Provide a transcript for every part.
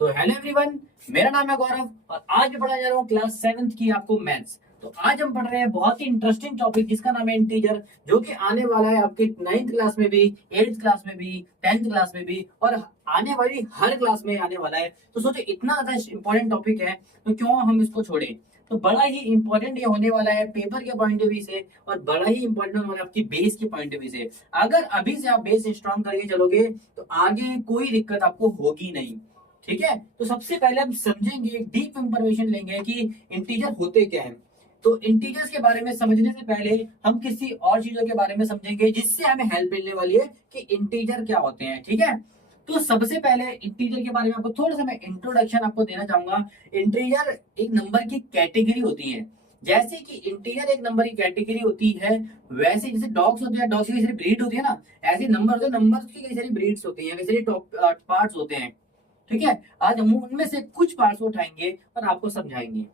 तो hello everyone, मेरा नाम है गौरव और आज मैं पढ़ाने जा रहा हूँ क्लास 7th की आपको मैथ्स। तो आज हम पढ़ रहे हैं बहुत ही इंटरेस्टिंग टॉपिक जिसका नाम है इंटीजर, जो कि आने वाला है आपके 9th क्लास में भी, 8th क्लास में भी, 10th क्लास में भी और आने वाली हर क्लास में आने वाला है। तो सोचो इतना ज्यादा इंपॉर्टेंट टॉपिक है तो क्यों हम इसको छोड़ें। तो बड़ा ही इंपॉर्टेंट ये होने वाला है पेपर के पॉइंट ऑफ व्यू से और बड़ा ही इंपॉर्टेंट होने वाला है आपकी बेस के पॉइंट ऑफ व्यू से। अगर अभी से आप बेस स्ट्रॉन्ग करके चलोगे तो आगे कोई दिक्कत आपको होगी नहीं। ठीक है, तो सबसे पहले हम समझेंगे, डीप इंफॉर्मेशन लेंगे कि इंटीजर होते क्या है। तो इंटीजर्स के बारे में समझने से पहले हम किसी और चीजों के बारे में समझेंगे जिससे हमें हेल्प मिलने वाली है कि इंटीजर क्या होते हैं। ठीक है, तो सबसे पहले इंटीजर के बारे में आपको थोड़ा सा मैं इंट्रोडक्शन आपको देना चाहूंगा। इंटीजर एक नंबर की कैटेगरी होती है। जैसे कि इंटीजर एक नंबर की कैटेगरी होती है, वैसे जैसे डॉग्स होते हैं, डॉग्स की कई सारी ब्रीड होती है ना, ऐसे नंबर होते हैं, नंबर की कई सारी ब्रीड्स होती हैं, कई सारी टॉप पार्ट्स होते हैं। ठीक है, आज हम उनमें से कुछ पार्ट्स को उठाएंगे और आपको समझाएंगे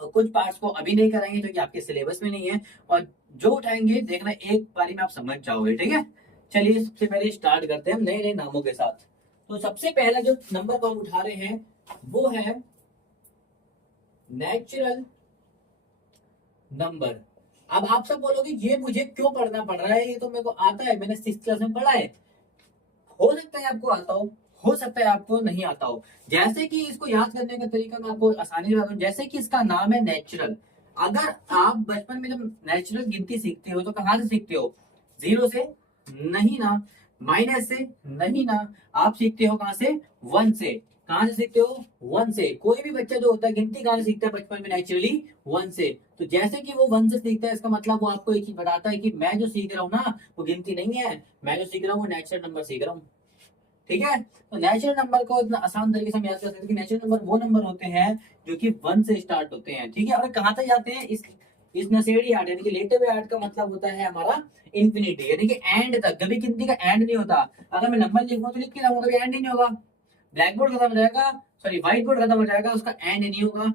और कुछ पार्ट्स को अभी नहीं कराएंगे जो कि आपके सिलेबस में नहीं है, और जो उठाएंगे देखना एक बारी में आप समझ जाओगे। ठीक है, चलिए सबसे पहले स्टार्ट करते हैं नए नए नामों के साथ। तो सबसे पहला जो नंबर को हम उठा रहे हैं वो है नेचुरल नंबर। अब आप सब बोलोगे ये मुझे क्यों पढ़ना पड़ रहा है, ये तो मेरे को आता है, मैंने 6th क्लास में पढ़ा है। हो सकता है आपको आता हो सकता है आपको नहीं आता हो। जैसे कि इसको याद करने का तरीका मैं आपको आसानी से बताऊं, जैसे कि इसका नाम है नेचुरल। अगर आप बचपन में जब नेचुरल गिनती सीखते हो तो कहां से सीखते हो? जीरो से? नहीं ना। माइनस से? नहीं ना। आप सीखते हो कहां से? वन से। कहां से सीखते हो? वन से। कोई भी बच्चा जो होता है गिनती कहां से सीखता है बचपन में? नेचुरली वन से। तो जैसे कि वो वन से सीखता है, इसका मतलब वो आपको एक चीज बताता है कि मैं जो सीख रहा हूँ ना वो गिनती नहीं है, मैं जो सीख रहा हूँ वो नेचुरल नंबर सीख रहा हूँ। ठीक है, तो नेचुरल नंबर को इतना आसान तरीके से हम याद कर सकते हैं कि नेचुरल नंबर वो नंबर होते हैं जो कि वन से स्टार्ट होते हैं। ठीक है, और कहां तक जाते हैं? इस नशेड़ी आर्ट यानी कि लेटे हुए आर्ट का मतलब होता है हमारा इंफिनिटी, यानी कि एंड तक। कभी गिनती का एंड नहीं होता। अगर मैं नंबर लिखूंगा तो लिख के जाऊंगा, कभी एंड ही नहीं होगा। ब्लैक बोर्ड खत्म हो जाएगा, सॉरी व्हाइट बोर्ड खत्म हो जाएगा, उसका एंड नहीं होगा।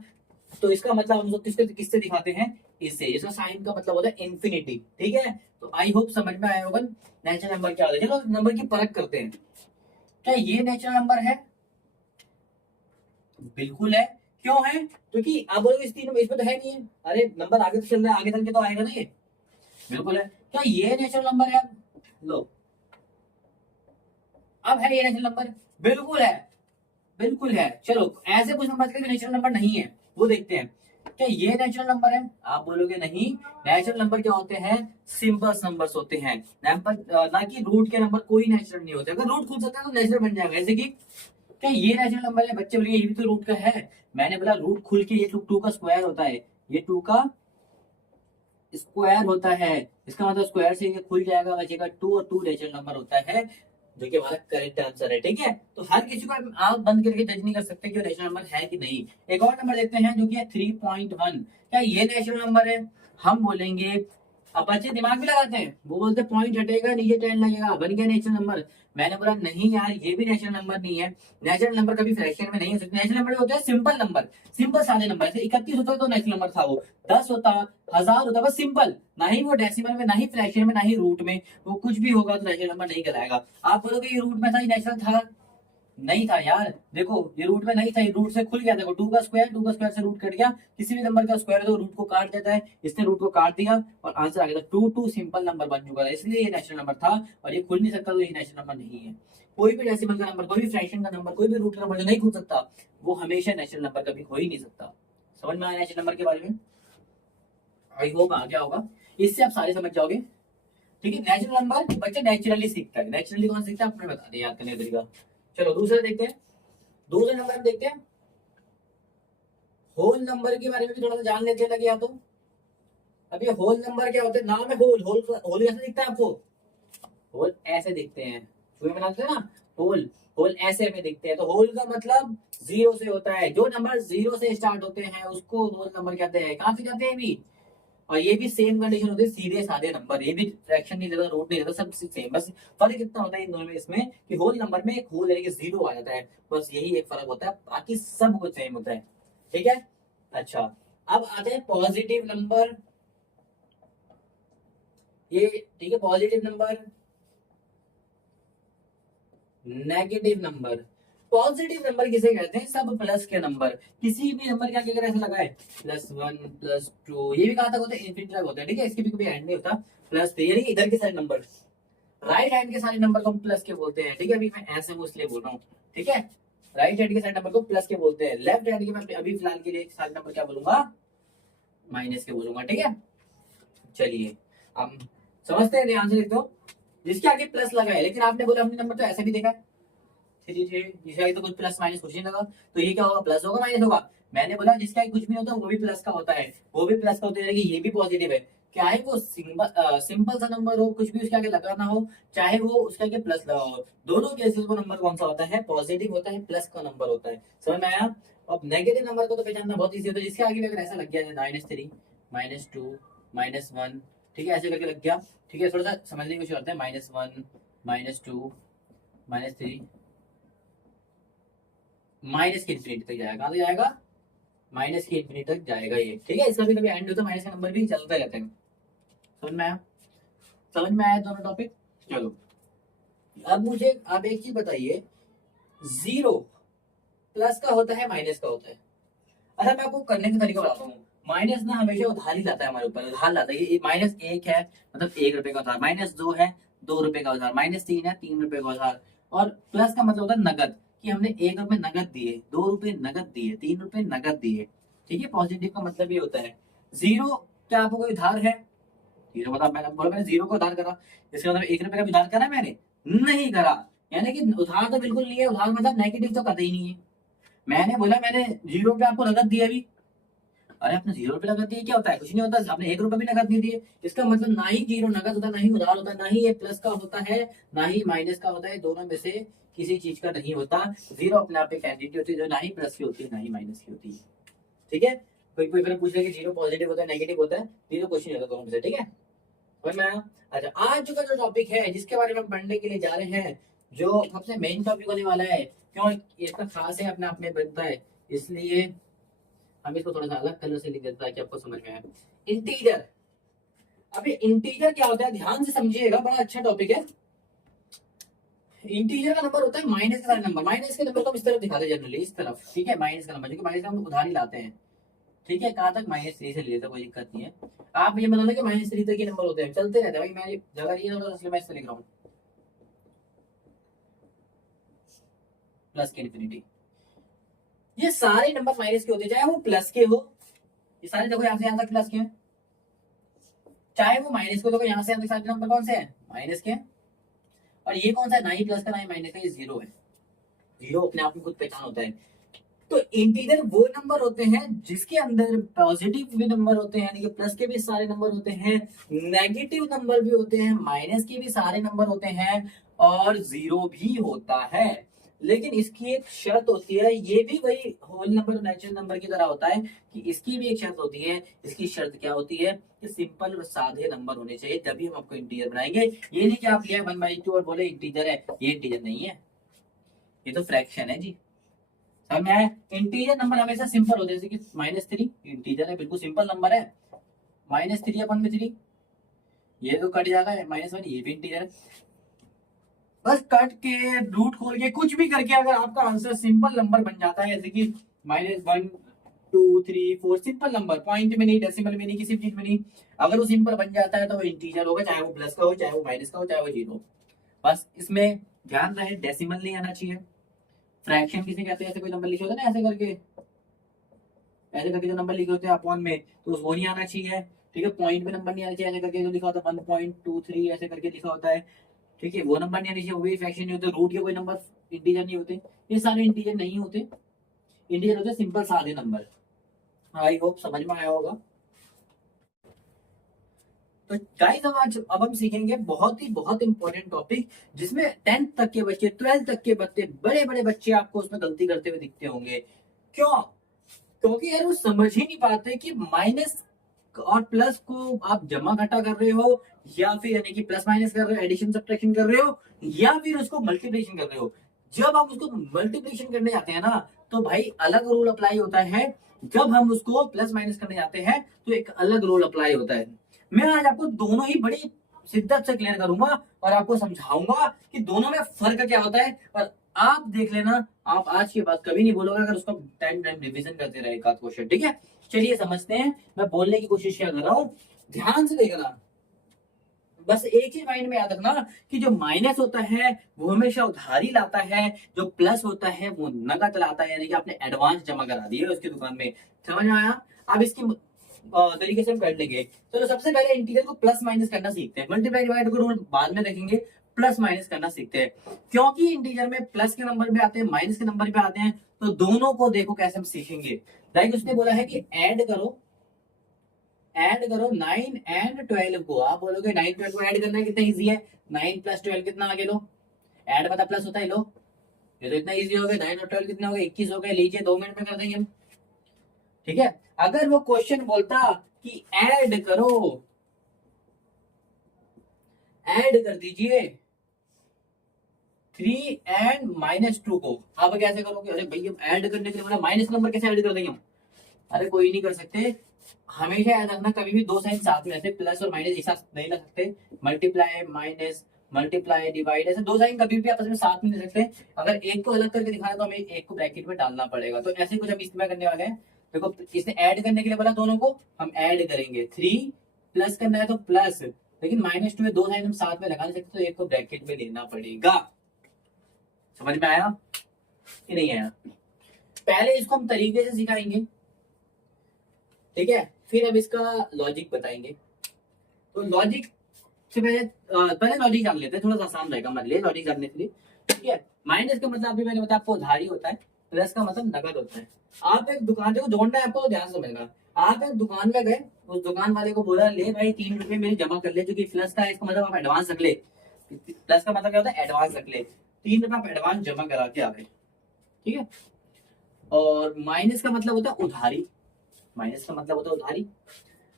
तो इसका मतलब हम लोग किससे किससे दिखाते हैं? इससे। इसका साइन का मतलब होता है इंफिनिटी। ठीक है, तो आई होप समझ में आया होगा नेचुरल नंबर क्या होता है। चलो नंबर की परख करते हैं। क्या ये नेचुरल नंबर है? बिल्कुल है। क्यों है? क्योंकि आप बोलोगे इस तीनों में इसमें तो है नहीं है। अरे नंबर आगे तो चल रहा है, आगे चल के तो आएगा ना ये। बिल्कुल है। क्या ये नेचुरल नंबर है? लो, अब है ये नेचुरल नंबर? बिल्कुल है, बिल्कुल है। चलो ऐसे कुछ नंबर के नेचुरल नंबर नहीं है, वो देखते हैं। क्या ये नेचुरल नंबर है? आप बोलोगे नहीं। नेचुरल नंबर क्या होते हैं? सिंपल्स नंबर्स होते हैं। नंबर ना कि रूट के नंबर कोई नेचुरल नहीं होते। अगर रूट खुल सकता है तो नेचुरल बन जाएगा। जैसे कि क्या ये नेचुरल नंबर है? बच्चे बोलिए ये भी तो रूट का है। मैंने बोला रूट खुल के ये टू का स्क्वायर होता है, ये टू का स्क्वायर होता है। इसका मतलब स्क्वायर से ये खुल जाएगा, बचेगा टू, और टू नेचुरल नंबर होता है, जो कि हमारा करेक्ट आंसर है। ठीक है, तो हर किसी को आप बंद करके जज नहीं कर सकते कि वो नेचुरल नंबर है कि नहीं। एक और नंबर देखते हैं जो कि है 3.1। क्या ये नेचुरल नंबर है? हम बोलेंगे, अब बच्चे दिमाग भी लगाते हैं, वो बोलते पॉइंट हटेगा नीचे 10 लगेगा, बन गया नेचुरल नंबर। मैंने बोला नहीं यार, ये भी नेचुरल नंबर नहीं है। नेचुरल नंबर कभी फ्रैक्शन में नहीं हो सकते। नेचुरल नंबर होता है सिंपल नंबर, सिंपल सादे नंबर। जैसे 31 होता तो नेचुरल नंबर था वो, 10 होता, 1000 होता, बस सिंपल। ना ही वो डेसिमल में, ना ही फ्रैक्शन में, ना ही रूट में, वो कुछ भी होगा तो नेचुरल नंबर नहीं कहलाएगा। आप बोलोगे ये रूट में था, ये नेचुरल था? नहीं था यार। देखो ये रूट में नहीं था, ये रूट से खुल गया। देखो टू का स्क्वायर से रूट कट गया। किसी भी नंबर का स्क्वायर है तो रूट को काट देता है, इसने रूट को काट दिया और आंसर आ गया था टू सिंपल नंबर बन चुका था, इसलिए ये नेचुरल नंबर था। और ये खुल नहीं सकता तो ये नेचुरल नंबर नहीं है। कोई भी डेसिमल का नंबर, कोई भी फ्रैक्शन का नंबर, कोई भी रूट का नंबर जो नहीं खुल सकता वो हमेशा नेचुरल नंबर कभी हो ही नहीं सकता। समझ में आया नेचुरल नंबर के बारे में? आई होप आ गया होगा, इससे आप सारे समझ जाओगे। ठीक है, नेचुरल नंबर बच्चा नेचुरली सीखता है। नेचुरली कौन सीखता है आपने बता दिया याद करने का तरीका। चलो दूसरा देखते हैं। दूसरे नंबर में देखते हैं, होल नंबर के बारे में भी थोड़ा सा जान लेते हैं लगे या तो। अब ये होल नंबर क्या होते हैं? नाम है होल। होल होल कैसे दिखता है आपको? होल ऐसे दिखते हैं, चूहे बनाते हैं ना, होल। होल ऐसे में दिखते हैं। तो होल का मतलब जीरो से होता है। जो नंबर जीरो से स्टार्ट होते हैं उसको होल नंबर कहते हैं। कहां से कहते हैं भी? और ये भी सेम कंडीशन होती है, सीधे साधे नंबर। ये भी फ्रैक्शन नहीं लेता, रूट नहीं लेता, सब सेम। बस फर्क इतना होता है इन दोनों में इसमें कि होल नंबर में एक होल यानी कि जीरो आ जाता है, बस यही एक फर्क होता है, बाकी सब कुछ सेम होता है। ठीक है, अच्छा। अब आते हैं पॉजिटिव नंबर। ये ठीक है, positive number, negative number. Positive number किसे कहते हैं? सब प्लस के नंबर। किसी भी नंबर के आगे अगर ऐसा लगा है +1 +2, ये भी कहां तक होता है? इनफिनिटी तक होता है, ठीक है। इसके भी कोई एंड नहीं होता। +3 यानी इधर के सारे नंबर, राइट हैंड के सारे नंबर को हम प्लस के बोलते हैं, ठीक है। अभी मैं ऐसे हूं इसलिए बोल रहा हूँ, ठीक है। राइट हैंड के सारे नंबर को प्लस के बोलते हैं, लेफ्ट हैंड के मैं अभी फिलहाल के लिए सारे नंबर क्या बोलूंगा? माइनस के बोलूंगा, ठीक है। चलिए हम समझते हैं, ध्यान से देखो। जिसके आगे प्लस लगा है, लेकिन आपने बोला हमने नंबर तो ऐसे भी देखा है, जिसके आगे तो कुछ प्लस माइनस कुछ नहीं लगा, तो ये क्या होगा? प्लस होगा माइनस होगा? मैंने बोला जिसके आगे कुछ भी नहीं होता वो भी प्लस का होता है, वो भी प्लस का होता है, ये भी पॉजिटिव है। चाहे वो सिंपल सा नंबर हो, कुछ भी उसके आगे लगा ना हो, चाहे वो उसके आगे प्लस लगा हो, दोनों केसेस में नंबर कौन सा होता है? पॉजिटिव होता है, प्लस का नंबर होता है। समझ में आया? अब नेगेटिव नंबर को तो पहचानना बहुत ईजी होता है। जिसके आगे भी अगर ऐसा लग गया -3 -2 -1, ठीक है, ऐसे करके लग गया, ठीक है। थोड़ा सा समझने की कोशिश करते हैं। -1 -2 -3 माइनस के इन्फिनिटी तक जाएगा, कहां तक जाएगा? माइनस के इन्फिनिटी तक जाएगा ये, ठीक है। इसका भी कभी एंड होता है, माइनस का नंबर भी चलते रहते हैं। समझ में आया? समझ में आया दोनों टॉपिक? चलो अब मुझे आप एक चीज बताइए, 0 प्लस का होता है माइनस का होता है? अच्छा मैं आपको करने का तरीका बताता हूँ। माइनस ना हमेशा उधार ही लाता है हमारे ऊपर, उधार लाता है। ये -1 है मतलब 1 रुपए का उधार, -2 है 2 रुपए का उधार, -3 है 3 रुपए का उधार, और प्लस का मतलब होता है नगद, कि हमने 1 रुपए नगद दिए, 2 रुपए नगद दिए, 3 रुपए नगद दिए, ठीक है। पॉजिटिव का मतलब ये होता है। 0 क्या आपको कोई उधार है? 0 मतलब मैंने बोला मैंने 0 को उधार करा, इसका मतलब 1 रुपए का उधार करा मैंने? नहीं करा। यानी कि उधार तो बिल्कुल नहीं है, उधार मतलब नेगेटिव तो कतई नहीं है। मैंने बोला मैंने 0 पे आपको नगद दिया अभी, अरे आपने 0 रुपए नगद दिए, क्या होता है? कुछ नहीं होता। आपने 1 रुपए भी नगद नहीं दिए, इसका मतलब ना ही 0 नगद होता, ना ही उधार होता, ना ही ये प्लस का होता है, ना ही माइनस का होता है। दोनों में से किसी चीज का नहीं होता। 0 अपने आप एक एंटिटी होती है जो ना ही प्लस की होती है ना ही माइनस की होती है, ठीक है। कोई कोई अगर पूछ रहे कि 0 पॉजिटिव होता है नेगेटिव होता है, 0 कुछ नहीं होता दोनों में से, ठीक है। समझ में आया? अच्छा आज का जो टॉपिक है जिसके बारे में हम पढ़ने के लिए जा रहे हैं, जो सबसे मेन टॉपिक होने वाला है, क्यों इसका खास है अपने आप में बनता है, इसलिए हम इसको थोड़ा सा अलग कलर से लिख देता है कि आपको समझ में आए। इंटीजर। अभी इंटीजर क्या होता है ध्यान से समझिएगा, बड़ा अच्छा टॉपिक है। इंटीजर का नंबर होता है माइनस के सारे नंबर, माइनस के नंबर को हम इस तरफ दिखाते हैं जनरली, इस तरफ, ठीक है। माइनस का नंबर, क्योंकि माइनस का हम उधार ही लाते हैं, ठीक है। कहां तक? -3 से ले लेते, कोई दिक्कत नहीं है। आप ये बता दें कि -3 तक के नंबर होते हैं, चलते रहते हैं भाई। मैं जगह नहीं है इसलिए मैं इससे लिख रहा हूँ प्लस के इन्फिनिटी। ये सारे नंबर माइनस के होते हैं, चाहे वो प्लस के हो, ये सारे देखो यहाँ से यहाँ तक प्लस के हैं, चाहे वो माइनस को, देखो यहाँ से यहाँ तक सारे नंबर कौन से हैं? माइनस के। और ये कौन सा है? ना ही प्लस का ना ही माइनस का, ये 0 है। 0 अपने आप में खुद पहचान होता है। तो इंटीजर वो नंबर होते हैं जिसके अंदर पॉजिटिव भी नंबर होते हैं, यानी कि प्लस के भी सारे नंबर होते हैं, नेगेटिव नंबर भी होते हैं, माइनस के भी सारे नंबर होते हैं, और 0 भी होता है। लेकिन इसकी एक शर्त होती है, ये भी वही होल नंबर नेचुरल नंबर की तरह होता है, कि इसकी भी एक शर्त होती है। इसकी शर्त क्या होती है? कि सिंपल और सादे नंबर होने चाहिए, तभी हम आपको इंटीजर बनाएंगे। ये नहीं कि आप लिया 1/2 और बोले इंटीजर है, ये इंटीजर नहीं है, ये तो फ्रैक्शन है जी। समझ में आया? इंटीजर नंबर हमेशा सिंपल होते हैं, जैसे कि -3 इंटीजर है, बिल्कुल सिंपल नंबर है। -3/3 ये तो कट जाएगा, -1 ये भी इंटीजर है। बस कट के रूट खोल के कुछ भी करके अगर आपका आंसर सिंपल नंबर बन जाता है, जैसे कि -1 2 3 4, सिंपल नंबर, पॉइंट में नहीं, डेसिमल में नहीं, किसी चीज में नहीं, अगर वो सिंपल बन जाता है तो वो इंटीजर होगा, चाहे वो प्लस का हो, चाहे वो माइनस का हो, चाहे वो 0। बस इसमें ध्यान रहे डेसिमल नहीं आना चाहिए। फ्रैक्शन किसे कहते हैं? ऐसे कोई नंबर लिखे होते हैं ना, ऐसे करके जो नंबर लिखे होते हैं अपॉन में, तो वो नहीं आना चाहिए, ठीक है। पॉइंट में नंबर नहीं आना चाहिए, ऐसे करके जो लिखा होता है 1.23 ऐसे करके लिखा होता है, ठीक है, वो नंबर नहीं आना चाहिए, वो भी फ्रैक्शन नहीं होते। रूट के कोई नंबर इंटीजर नहीं होते, ये सारे इंटीजर नहीं होते। इंटीजर होते सिंपल सादे नंबर। आई होप समझ में आया होगा। तो गाइस अब हम सीखेंगे बहुत इंपॉर्टेंट टॉपिक, जिसमें 10th तक के बच्चे, 12th तक के बच्चे, बड़े बड़े बच्चे आपको उसमें गलती करते हुए दिखते होंगे। क्यों? क्योंकि यार वो समझ ही नहीं पाते कि माइनस और प्लस को आप जमा घटा कर रहे हो, या फिर यानी कि प्लस माइनस कर रहे हो, एडिशन सब्ट्रैक्शन कर रहे हो, या फिर उसको मल्टीप्लिकेशन कर रहे हो। जब हम उसको मल्टीप्लिकेशन करने जाते हैं ना, तो भाई अलग रूल अप्लाई होता है। जब हम उसको प्लस माइनस करने जाते हैं तो एक अलग रूल अप्लाई होता है। मैं आज आपको दोनों ही बड़ी शिद्दत से क्लियर करूंगा और आपको समझाऊंगा कि दोनों में फर्क क्या होता है, और आप देख लेना, आप आज की बात कभी नहीं बोलोगे अगर उसको टाइम टाइम रिवीजन करते रहे एक आध क्वेश्चन, ठीक है। चलिए समझते हैं, मैं बोलने की कोशिश क्या कर रहा हूँ, ध्यान से देखना। बस एक ही माइंड में याद रखना कि जो माइनस होता है वो हमेशा उधारी लाता है, जो प्लस होता है वो नकद लाता है, यानी कि आपने एडवांस जमा करा दिए उसकी दुकान में। समझ में आया? अब इसकी तरीके से हम कर लेंगे। चलो सबसे पहले इंटीग्रल को प्लस माइनस करना सीखते हैं, मल्टीप्लाई डिवाइड को रूल बाद में देखेंगे, प्लस माइनस करना सीखते हैं। क्योंकि इंटीजर में प्लस के नंबर भी आते हैं माइनस के नंबर भी आते हैं, तो दोनों को देखो कैसे हम सीखेंगे। लाइक उसने बोला है कि ऐड करो 9 एंड 12 को। आप बोलोगे 9 12 को ऐड करना कितना इजी है, 9 प्लस 12 कितना आगे लो, ऐड मतलब प्लस होता है, लो ये तो इतना इजी हो गया। 9 और 12 कितना हो गया, 21 हो गया, लीजिए 2 मिनट में कर देंगे हम, ठीक है। अगर वो क्वेश्चन बोलता कि ऐड कर दीजिए 3 एंड -2 को, अब कैसे करोगे? अरे भैया ऐड करने के लिए बोला, माइनस नंबर कैसे ऐड कर देंगे हम? अरे कोई नहीं कर सकते, हमेशा याद रखना कभी भी दो साइन साथ में, ऐसे प्लस और माइनस एक साथ नहीं लग सकते, मल्टीप्लाई माइनस मल्टीप्लाई डिवाइड, ऐसे दो साइन कभी भी आपस में साथ में नहीं सकते। अगर एक को अलग करके दिखाना तो हमें एक को ब्रैकेट में डालना पड़ेगा, तो ऐसे कुछ हम इस्तेमाल करने वाले हैं। देखो इसने ऐड करने के लिए बोला, दोनों को हम ऐड करेंगे, 3 प्लस करना है तो प्लस, लेकिन -2 में दो साइन हम साथ में लगा नहीं सकते, तो एक को ब्रैकेट में देना पड़ेगा। समझ में आया कि नहीं आया? पहले इसको हम तरीके से सिखाएंगे, ठीक है, फिर अब इसका लॉजिक बताएंगे। तो लॉजिक से पहले लॉजिक जान लेते हैं, थोड़ा सा आसान रहेगा हमारे लिए लॉजिक जानने के लिए, ठीक है। माइनस का मतलब अभी मैंने बताया आपको उधारी होता है, प्लस का मतलब नकद होता है। आप एक दुकान देखो, जोड़ना है आपको तो ध्यान से समझना। आप एक दुकान में गए, उस दुकान वाले को बोला ले भाई 3 रुपए मेरे जमा कर ले, जो कि प्लस का है, इसका मतलब आप एडवांस रख ले। प्लस का मतलब क्या होता है, एडवांस रख ले, 3 रुपए आप एडवांस जमा करा के आ गए, ठीक है। और माइनस का मतलब होता है उधारी, माइनस का मतलब होता है उधारी।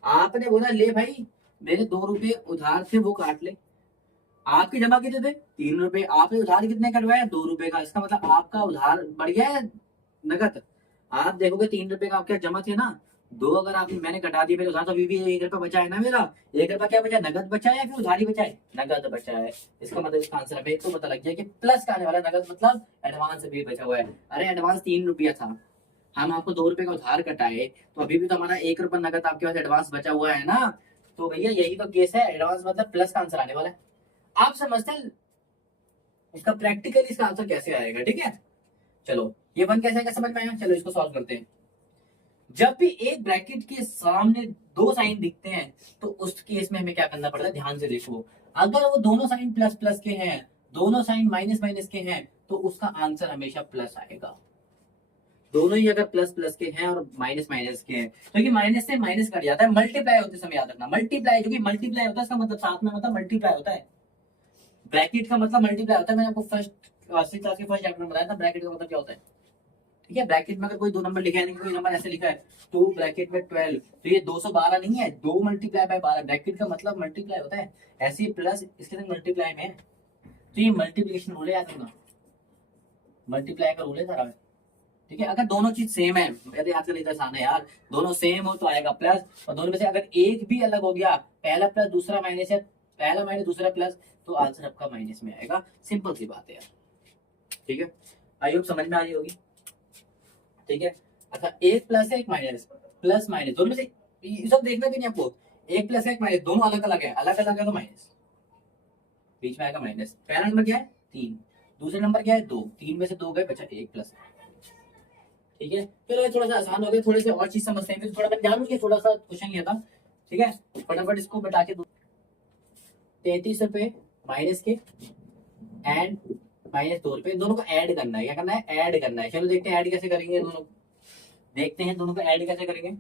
आपने बोला ले भाई मेरे 2 रुपए उधार थे वो काट ले, आपके जमा कितने थे 3 रुपए, आपने उधार कितने कटवाया 2 रुपए का, इसका मतलब आपका उधार बढ़ गया है नगद। आप देखोगे 3 रुपए का आपके जमा थे ना, दो अगर आपने मैंने कटा दिए मेरे उधार, तो अभी भी 1 रुपया बचा है ना मेरा। 1 रुपया क्या बचा, नगद बचा है या फिर उधारी बचा है, नगद बचा है। इसका मतलब इसका आंसर हमें एक तो पता लग गया कि प्लस का आने वाला नगद मतलब एडवांस भी बचा हुआ है। अरे एडवांस 3 रुपया था, हम आपको 2 रुपए का उधार कटाए, तो अभी भी तो हमारा 1 रुपया नगद आपके पास एडवांस बचा हुआ है ना। तो भैया यही तो केस है, एडवांस मतलब प्लस का आंसर आने वाला है। आप समझते हैं इसका प्रैक्टिकली इसका आंसर कैसे आएगा, ठीक है। चलो ये वन कैसे आएगा समझ में आया, चलो इसको सॉल्व करते हैं। जब भी एक ब्रैकेट के सामने दो साइन दिखते हैं, तो उस केस में हमें क्या करना पड़ता है, ध्यान से देखो। अगर वो दोनों साइन प्लस प्लस के हैं, दोनों साइन माइनस माइनस के हैं, तो उसका आंसर हमेशा प्लस आएगा। दोनों ही अगर प्लस प्लस के हैं और माइनस माइनस के हैं, क्योंकि माइनस से माइनस कट जाता है, मल्टीप्लाई होते समय याद रखना, मल्टीप्लाई जो कि मल्टीप्लाई होता है इसका मतलब साथ में मतलब मल्टीप्लाई होता है। ब्रैकेट का मतलब मल्टीप्लाई होता है, मैंने आपको फर्स्ट क्लास के फर्स्ट चैप्टर में बताया था ब्रैकेट का मतलब क्या होता है, ठीक है। ब्रैकेट में अगर कोई दो नंबर लिखा है, नहीं कोई नंबर ऐसे लिखा है 2 ब्रैकेट में 12, तो ये 212 नहीं है, 2 मल्टीप्लाई बाय 12, ब्रैकेट का मतलब मल्टीप्लाई होता है। ऐसे ही प्लस इसके साथ मल्टीप्लाई में है, तो ये मल्टीप्लिकेशन रूल है, याद रखना मल्टीप्लाई का रूल है सारा, ठीक है। अगर दोनों चीज सेम है, मेरे याद करने का आसान है यार, दोनों सेम हो तो आएगा प्लस, और दोनों में से अगर एक भी अलग हो गया, पहला प्लस दूसरा माइनस है, पहला माइनस दूसरा प्लस, तो आंसर आपका माइनस में आएगा, सिंपल सी बात है यार, ठीक है। आई होप समझ में आ रही होगी, ठीक है। अच्छा एक प्लस है एक माइनस, प्लस माइनस दोनों में से ये सब देखना भी नहीं आपको, एक प्लस एक माइनस दोनों अलग अलग है, अलग अलग है तो माइनस, बीच में आएगा माइनस। पहला नंबर क्या है 3, दूसरा नंबर क्या है 2, 3 में से 2 गए बचा 1 प्लस, ठीक है। चलो ये थोड़ा सा आसान हो गया, थोड़े से और चीज समझते हैं, थोड़ा मैं जानू के थोड़ा सा क्वेश्चन लिया था, ठीक है। फटाफट इसको बता के 33 रुपए माइनस के एंड -2 रुपए, दोनों को ऐड करना है, क्या करना है ऐड करना है। चलो देखते हैं ऐड कैसे करेंगे, दोनों देखते हैं दोनों को ऐड कैसे करेंगे,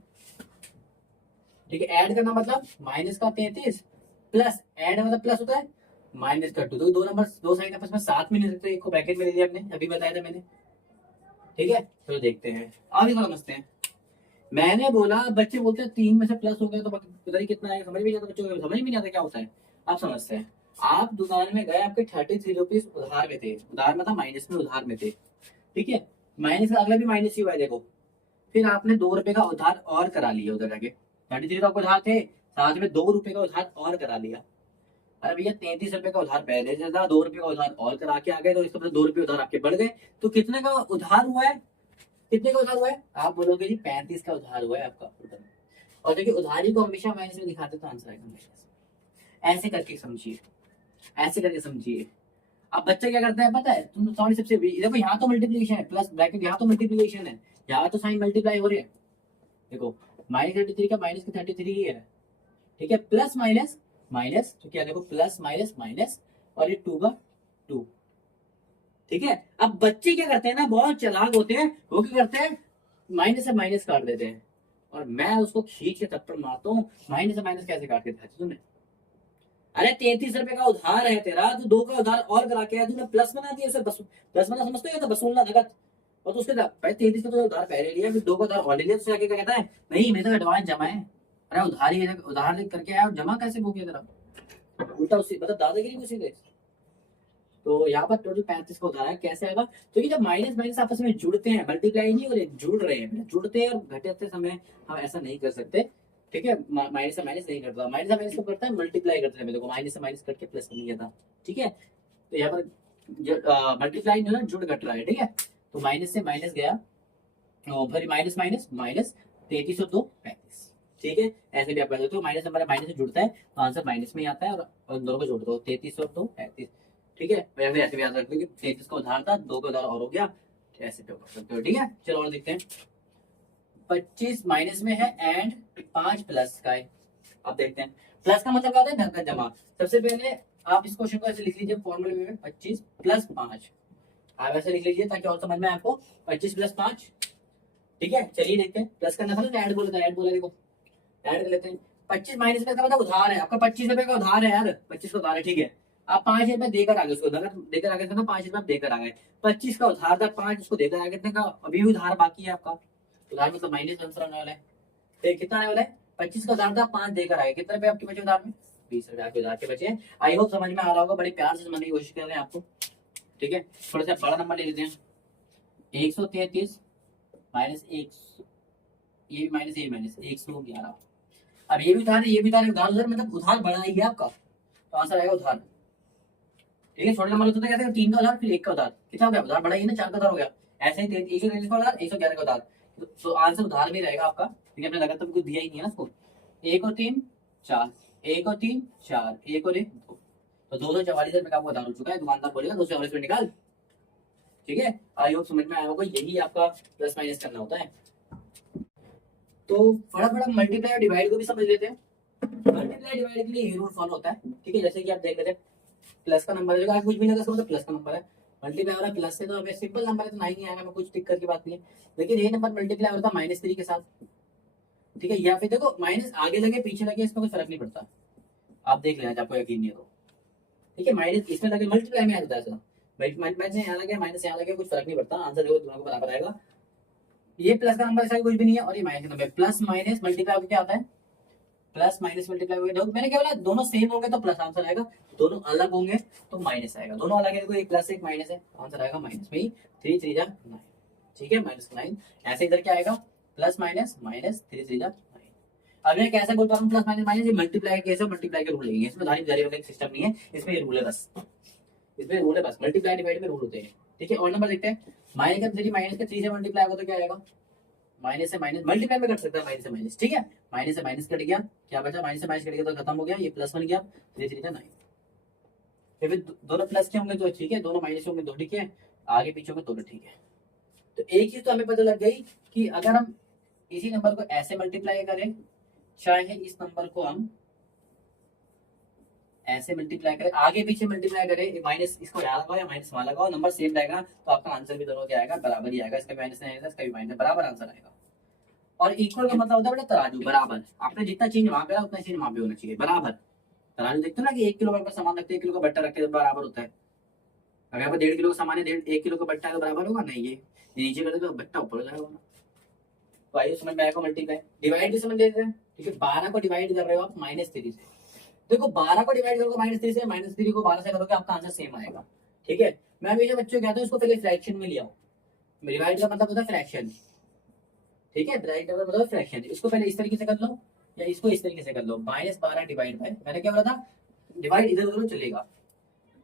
ठीक है। ऐड करना मतलब माइनस का 33 प्लस, ऐड मतलब प्लस होता है माइनस का 2, तो दो नंबर दो साइन आपस में साथ में नहीं सकते, एक को ब्रैकेट में ले लिया हमने, अभी बताया था मैंने, ठीक है। तो देखते हैं अब इसको समझते हैं। मैंने बोला, बच्चे बोलते हैं 3 में से प्लस हो गया तो पता नहीं कितना आएगा, समझ में नहीं आता, बच्चों को समझ में नहीं आता क्या होता है। आप समझते हैं, आप दुकान में गए, आपके 33 रुपीज उधार में थे, उधार मतलब माइनस में उधार में थे, ठीक है। माइनस का अगला भी माइनस ही हुआ है देखो, फिर आपने 2 रुपए का उधार और करा लिया, उधर जाके 33 का उधार थे, साथ में 2 रुपए का उधार और करा लिया, अरे भैया 33 रुपए का उधार पहले से था, 2 रुपए का उधार और करा के आ गए, तो इसका मतलब 2 रुपए उधार आपके बढ़ गए। तो कितने का उधार हुआ है, कितने का उधार हुआ है? आप बोलोगे जी 35 का उधार हुआ है आपका टोटल। और देखिए उधारी को हमेशा माइनस में दिखाते तो आंसर आएगा हमेशा। ऐसे करके समझिए, ऐसे करके समझिए। अब बच्चे क्या करते हैं पता है, तुम सॉरी सबसे देखो, यहाँ तो मल्टीप्लीकेशन है, प्लस ब्रैकेट, यहाँ तो मल्टीप्लीकेशन है, यहाँ तो साइन मल्टीप्लाई हो रही है। देखो -33 का माइनस का 33 ही है, ठीक है, प्लस माइनस माइनस, तो क्या देखो प्लस माइनस माइनस, और ये 2 का 2, ठीक है। अब बच्चे क्या करते हैं ना, बहुत चालाक होते हैं, वो क्या करते हैं, माइनस से माइनस काट देते हैं, और मैं उसको खींच के थप्पड़ मारता हूँ, माइनस से माइनस कैसे काट के दिखाती तुमने? अरे 33 रुपए का उधार है तेरा, तू 2 का उधार और करा के आया, तूने प्लस बना दिया उसे, बस प्लस बना समझते हो, तो बसूलना नगद। और तो उसके भाई 33 का तो उधार पहले लिया, फिर 2 का उधार और ले लिया, तो आगे क्या कहता है, नहीं मेरे तो एडवांस जमा है। अरे उधार ही उधार करके आया, जमा कैसे हो गया तेरा? उल्टा उसी मतलब दादागिरी उसी दे। तो यहाँ पर टोटल 35 का उधार है, कैसे आएगा? तो ये जब माइनस माइनस आपस में जुड़ते हैं, मल्टीप्लाई नहीं हो रहे, जुड़ रहे हैं, जुड़ते हैं और घटते समय हम ऐसा नहीं कर सकते, ठीक है। माइनस से माइनस नहीं करता, माइनस से माइनस को करता है मल्टीप्लाई करते हैं, देखो माइनस से माइनस करके प्लस बन गया था, ठीक है। तो यहाँ पर मल्टीप्लाई जो है जुड़ घट रहा है, ठीक है। तो माइनस से माइनस गया, फिर माइनस माइनस माइनस, 33 और 2 35, ठीक है। ऐसे भी आप कर सकते हो, माइनस नंबर माइनस से जुड़ता है तो आंसर माइनस में ही आता है, और दोनों को जोड़ दो, 33 और 2 35, ठीक है। या फिर ऐसे भी याद रख लो कि 33 का उधार था, 2 का उधार और हो गया, ऐसे पे कर सकते हो, ठीक है। चलो और देखते हैं, 25 माइनस में है एंड 5 प्लस का है। अब देखते हैं प्लस का मतलब क्या होता है, नकद जमा। सबसे पहले आप इस क्वेश्चन को ऐसे लिख लीजिए फॉर्मूले में, 25 प्लस 5, आप ऐसे लिख लीजिए ताकि और समझ में आपको, 25 प्लस 5, ठीक है। चलिए देखते हैं, प्लस करना था ना, ऐड बोला था, ऐड बोला, देखो ऐड कर लेते हैं। 25 माइनस में का मतलब उधार है आपका, 25 रुपए का उधार है यार, 25 का उधार है, ठीक है। आप 5 रुपए देकर आ गए, उसको देकर आ गए थे ना, 5 रुपए आप देकर आ गए, 25 का उधार था, 5 उसको देकर आ गए, कितने का अभी भी उधार बाकी है आपका, उधार मतलब माइनस आंसर आने वाला है। फिर कितना आने वाला है, 25 का उधार था, 5 देकर आए, कितने रुपए आपके बचे उधार में, 20 रुपए आपके उधार के बचे। आई होप समझ में आ रहा होगा, बड़े प्यार से समझने की कोशिश कर रहे हैं आपको, ठीक है। थोड़ा सा बड़ा नंबर ले लेते हैं, 133 माइनस 1, ये माइनस ये माइनस 111। अब ये भी उधार है, ये भी उधार है, उधार उधार मतलब उधार बढ़ा ही है आपका, तो आंसर आएगा उधार, ठीक है। छोटा नंबर होता है कैसे, 3 का उधार फिर 1 का उधार, कितना हो गया, उधार बढ़ा ही ना, 4 का उधार हो गया। ऐसे ही 133 का उधार, 111 का उधार, तो आंसर उधार में रहेगा आपका, क्योंकि हमने लगातार कुछ दिया ही नहीं है ना उसको। 1 और 3 4, 1 और 3 4, 1 और 1 2, तो 244 रुपए का आपको उधार हो चुका है। दुकानदार बोलेगा 244 रुपए निकाल, ठीक है। आई होप समझ में आया होगा, यही आपका प्लस माइनस करना होता है। तो फटाफट मल्टीप्लाई और डिवाइड को भी समझ लेते हैं। मल्टीप्लाई डिवाइड के लिए ये रूल फॉलो होता है, ठीक है। जैसे कि आप देख लेते हैं, प्लस का नंबर है, कुछ भी नहीं कर सकते, प्लस का नंबर है, मल्टीप्लाई हो रहा है प्लस से, तो हमें सिंपल नंबर है तो नहीं आएगा, हमें कुछ दिक्कत की बात नहीं है। लेकिन ये नंबर मल्टीप्लाई होता है -3 के साथ, ठीक है। या फिर देखो माइनस आगे लगे पीछे लगे, इसमें कोई फर्क नहीं पड़ता, आप देख लेना आपको यकीन नहीं है तो, ठीक है। माइनस इसमें लगे, मल्टीप्लाई में आ जाता है ऐसा, माइनस यहाँ लगे माइनस यहाँ लगे, कुछ फर्क नहीं पड़ता, आंसर देखो दोनों को बराबर आएगा। ये प्लस का नंबर ऐसा कुछ भी नहीं है, और ये माइनस का नंबर, प्लस माइनस मल्टीप्लाई होकर क्या आता है, प्लस माइनस मल्टीप्लाई हो गया। मैंने क्या बोला, दोनों सेम होंगे तो प्लस आंसर आएगा, दोनों अलग होंगे तो माइनस आएगा। दोनों अलग है, देखो एक प्लस एक माइनस है, आंसर आएगा माइनस में ही, 3 3 जा 9, ठीक है, -9। ऐसे इधर क्या आएगा, प्लस माइनस माइनस 3 3 जा 9। अब मैं कैसे बोलता हूँ प्लस माइनस माइनस, ये मल्टीप्लाई केस है, मल्टीप्लाई के रूल लेंगे, इसमें धारी का सिस्टम नहीं है, इसमें ये रूल है बस, इसमें रूल है बस, मल्टीप्लाई डिवाइड में रूल होते हैं, ठीक है। और नंबर देखते हैं, माइनस का 3 से मल्टीप्लाई होगा तो क्या आएगा, माइनस से माइनस मल्टीप्लाई में कर सकता है, माइनस से माइनस, ठीक है। माइनस से माइनस कट गया, क्या बचा, माइनस से माइनस कट गया तो खत्म हो गया, ये प्लस बन गया, 3 3 9। फिर दोनों प्लस के होंगे तो ठीक है, दोनों माइनस होंगे तो ठीक है, आगे पीछे होंगे तो ठीक है। तो एक चीज तो हमें पता लग गई कि अगर हम इसी नंबर को ऐसे मल्टीप्लाई करें, चाहे इस नंबर को हम ऐसे मल्टीप्लाई करें, आगे पीछे मल्टीप्लाई करें, माइनस इसको यहाँ लगाओ या माइनस वहां लगाओ, नंबर सेम रहेगा, तो आपका आंसर भी दोनों क्या आएगा, बराबर ही आएगा, इसका भी माइनस नहीं आएगा, इसका भी माइनस, बराबर आंसर आएगा। और इक्वल का मतलब होता है बेटा तराजू, बराबर, आपने जितना चीज वहां करा उतना चीज वहां पे होना चाहिए, बराबर। तराजू देखते हो ना कि 1 किलो का सामान रखते 1 किलो का बट्टा रखते तो बराबर होता है। अगर आप 1.5 किलो का सामान है, 1 किलो का बट्टा है तो बराबर होगा नहीं, ये नीचे कर तो बट्टा ऊपर हो जाएगा। तो आइए समझ में आएगा, मल्टीप्लाई डिवाइड भी समझ लेते हैं, ठीक है। 12 को डिवाइड कर रहे हो आप -3 से, देखो 12 को डिवाइड करोगे -3 से, -3 को 12 से करोगे आपका आंसर सेम आएगा, ठीक है। मैं हमेशा बच्चों को कहता हूँ इसको पहले फ्रैक्शन में लिया हो, डिवाइड का मतलब होता है फ्रैक्शन, ठीक है, डिवाइड का मतलब फ्रैक्शन, इसको पहले इस तरीके से कर लो या इसको इस तरीके से कर लो, -12 डिवाइड बाय, मैंने क्या बोला था, डिवाइड इधर उधर चलेगा,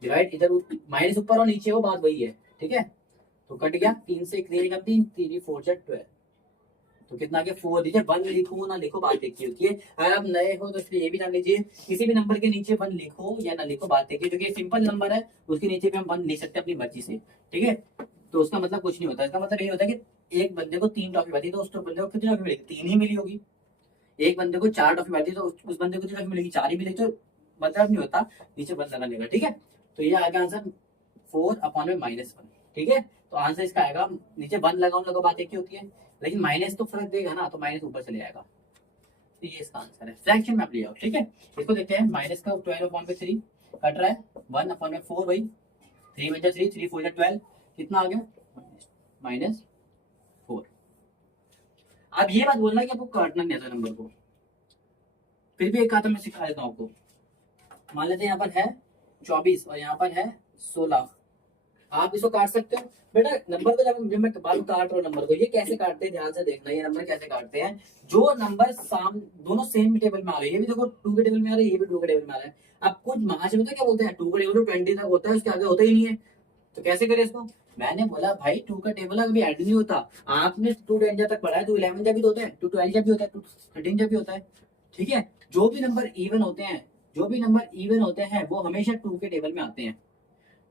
डिवाइड इधर माइनस ऊपर और नीचे हो, बात वही है, ठीक है। तो कट गया, 3 से 3 कम 3, 3 4 12, तो कितना आ गया 4 दीजिए। 1 लिखो ना लिखो बात एक ही होती है। अगर आप नए हो तो इसलिए ये भी जान लीजिए, किसी भी नंबर के नीचे 1 लिखो या ना लिखो बात एक ही, क्योंकि सिंपल नंबर है उसके नीचे भी हम 1 लिख सकते हैं अपनी मर्जी से, ठीक है। तो उसका मतलब कुछ नहीं होता, इसका मतलब ये होता है कि एक बंदे को 3 टॉफी मिली तो उस बंदे को कितनी टॉफी मिलेगी, 3 ही मिली होगी। एक बंदे को 4 टॉफी मिली तो उस बंदे को कितनी टॉफी मिलेगी, 4 ही मिलेगी। तो मतलब नहीं होता, नीचे 1 लगा लेगा, ठीक है। तो ये आएगा आंसर 4/-1, ठीक है। तो आंसर इसका आएगा, नीचे 1 लगाओ लगो बात एक ही होती है, लेकिन माइनस तो फर्क देगा ना, तो माइनस ऊपर चले आएगा। तो ये इसका आंसर है, फ्रैक्शन में आप ले आओ, ठीक है। इसको देखते हैं, माइनस का 12/3 कट रहा है 1/4 भाई, 3 बचा 3, 3 4 12, कितना आ गया -4। अब ये बात बोलना कि आपको काटना नहीं आता नंबर को, फिर भी एक खाता मैं सिखा देता हूँ आपको। मान लेते हैं यहाँ पर है 24 और यहाँ पर है 16, आप इसको काट सकते हो बेटा। नंबर को जब मैं बात काट रहा हूँ नंबर को, ये कैसे काटते हैं ध्यान से देखना, ये नंबर कैसे काटते हैं। जो नंबर दोनों सेम टेबल में आ रहे हैं, ये भी देखो 2 के टेबल में आ रहा है, ये भी 2 के टेबल में आ रहा है। अब कुछ महाशय में तो क्या बोलते हैं 2 का टेबल 20 तक होता है, उसके आगे होता ही नहीं है, तो कैसे करें इसको। मैंने बोला भाई 2 का टेबल अभी ऐड नहीं होता, आपने 2 10 तक पढ़ा है, तो 11 जब भी होता है, 2 12 जब भी होता है, 2 13 जब भी होता है, ठीक है। जो भी नंबर इवन होते हैं, जो भी नंबर इवन होते हैं वो हमेशा 2 के टेबल में आते हैं,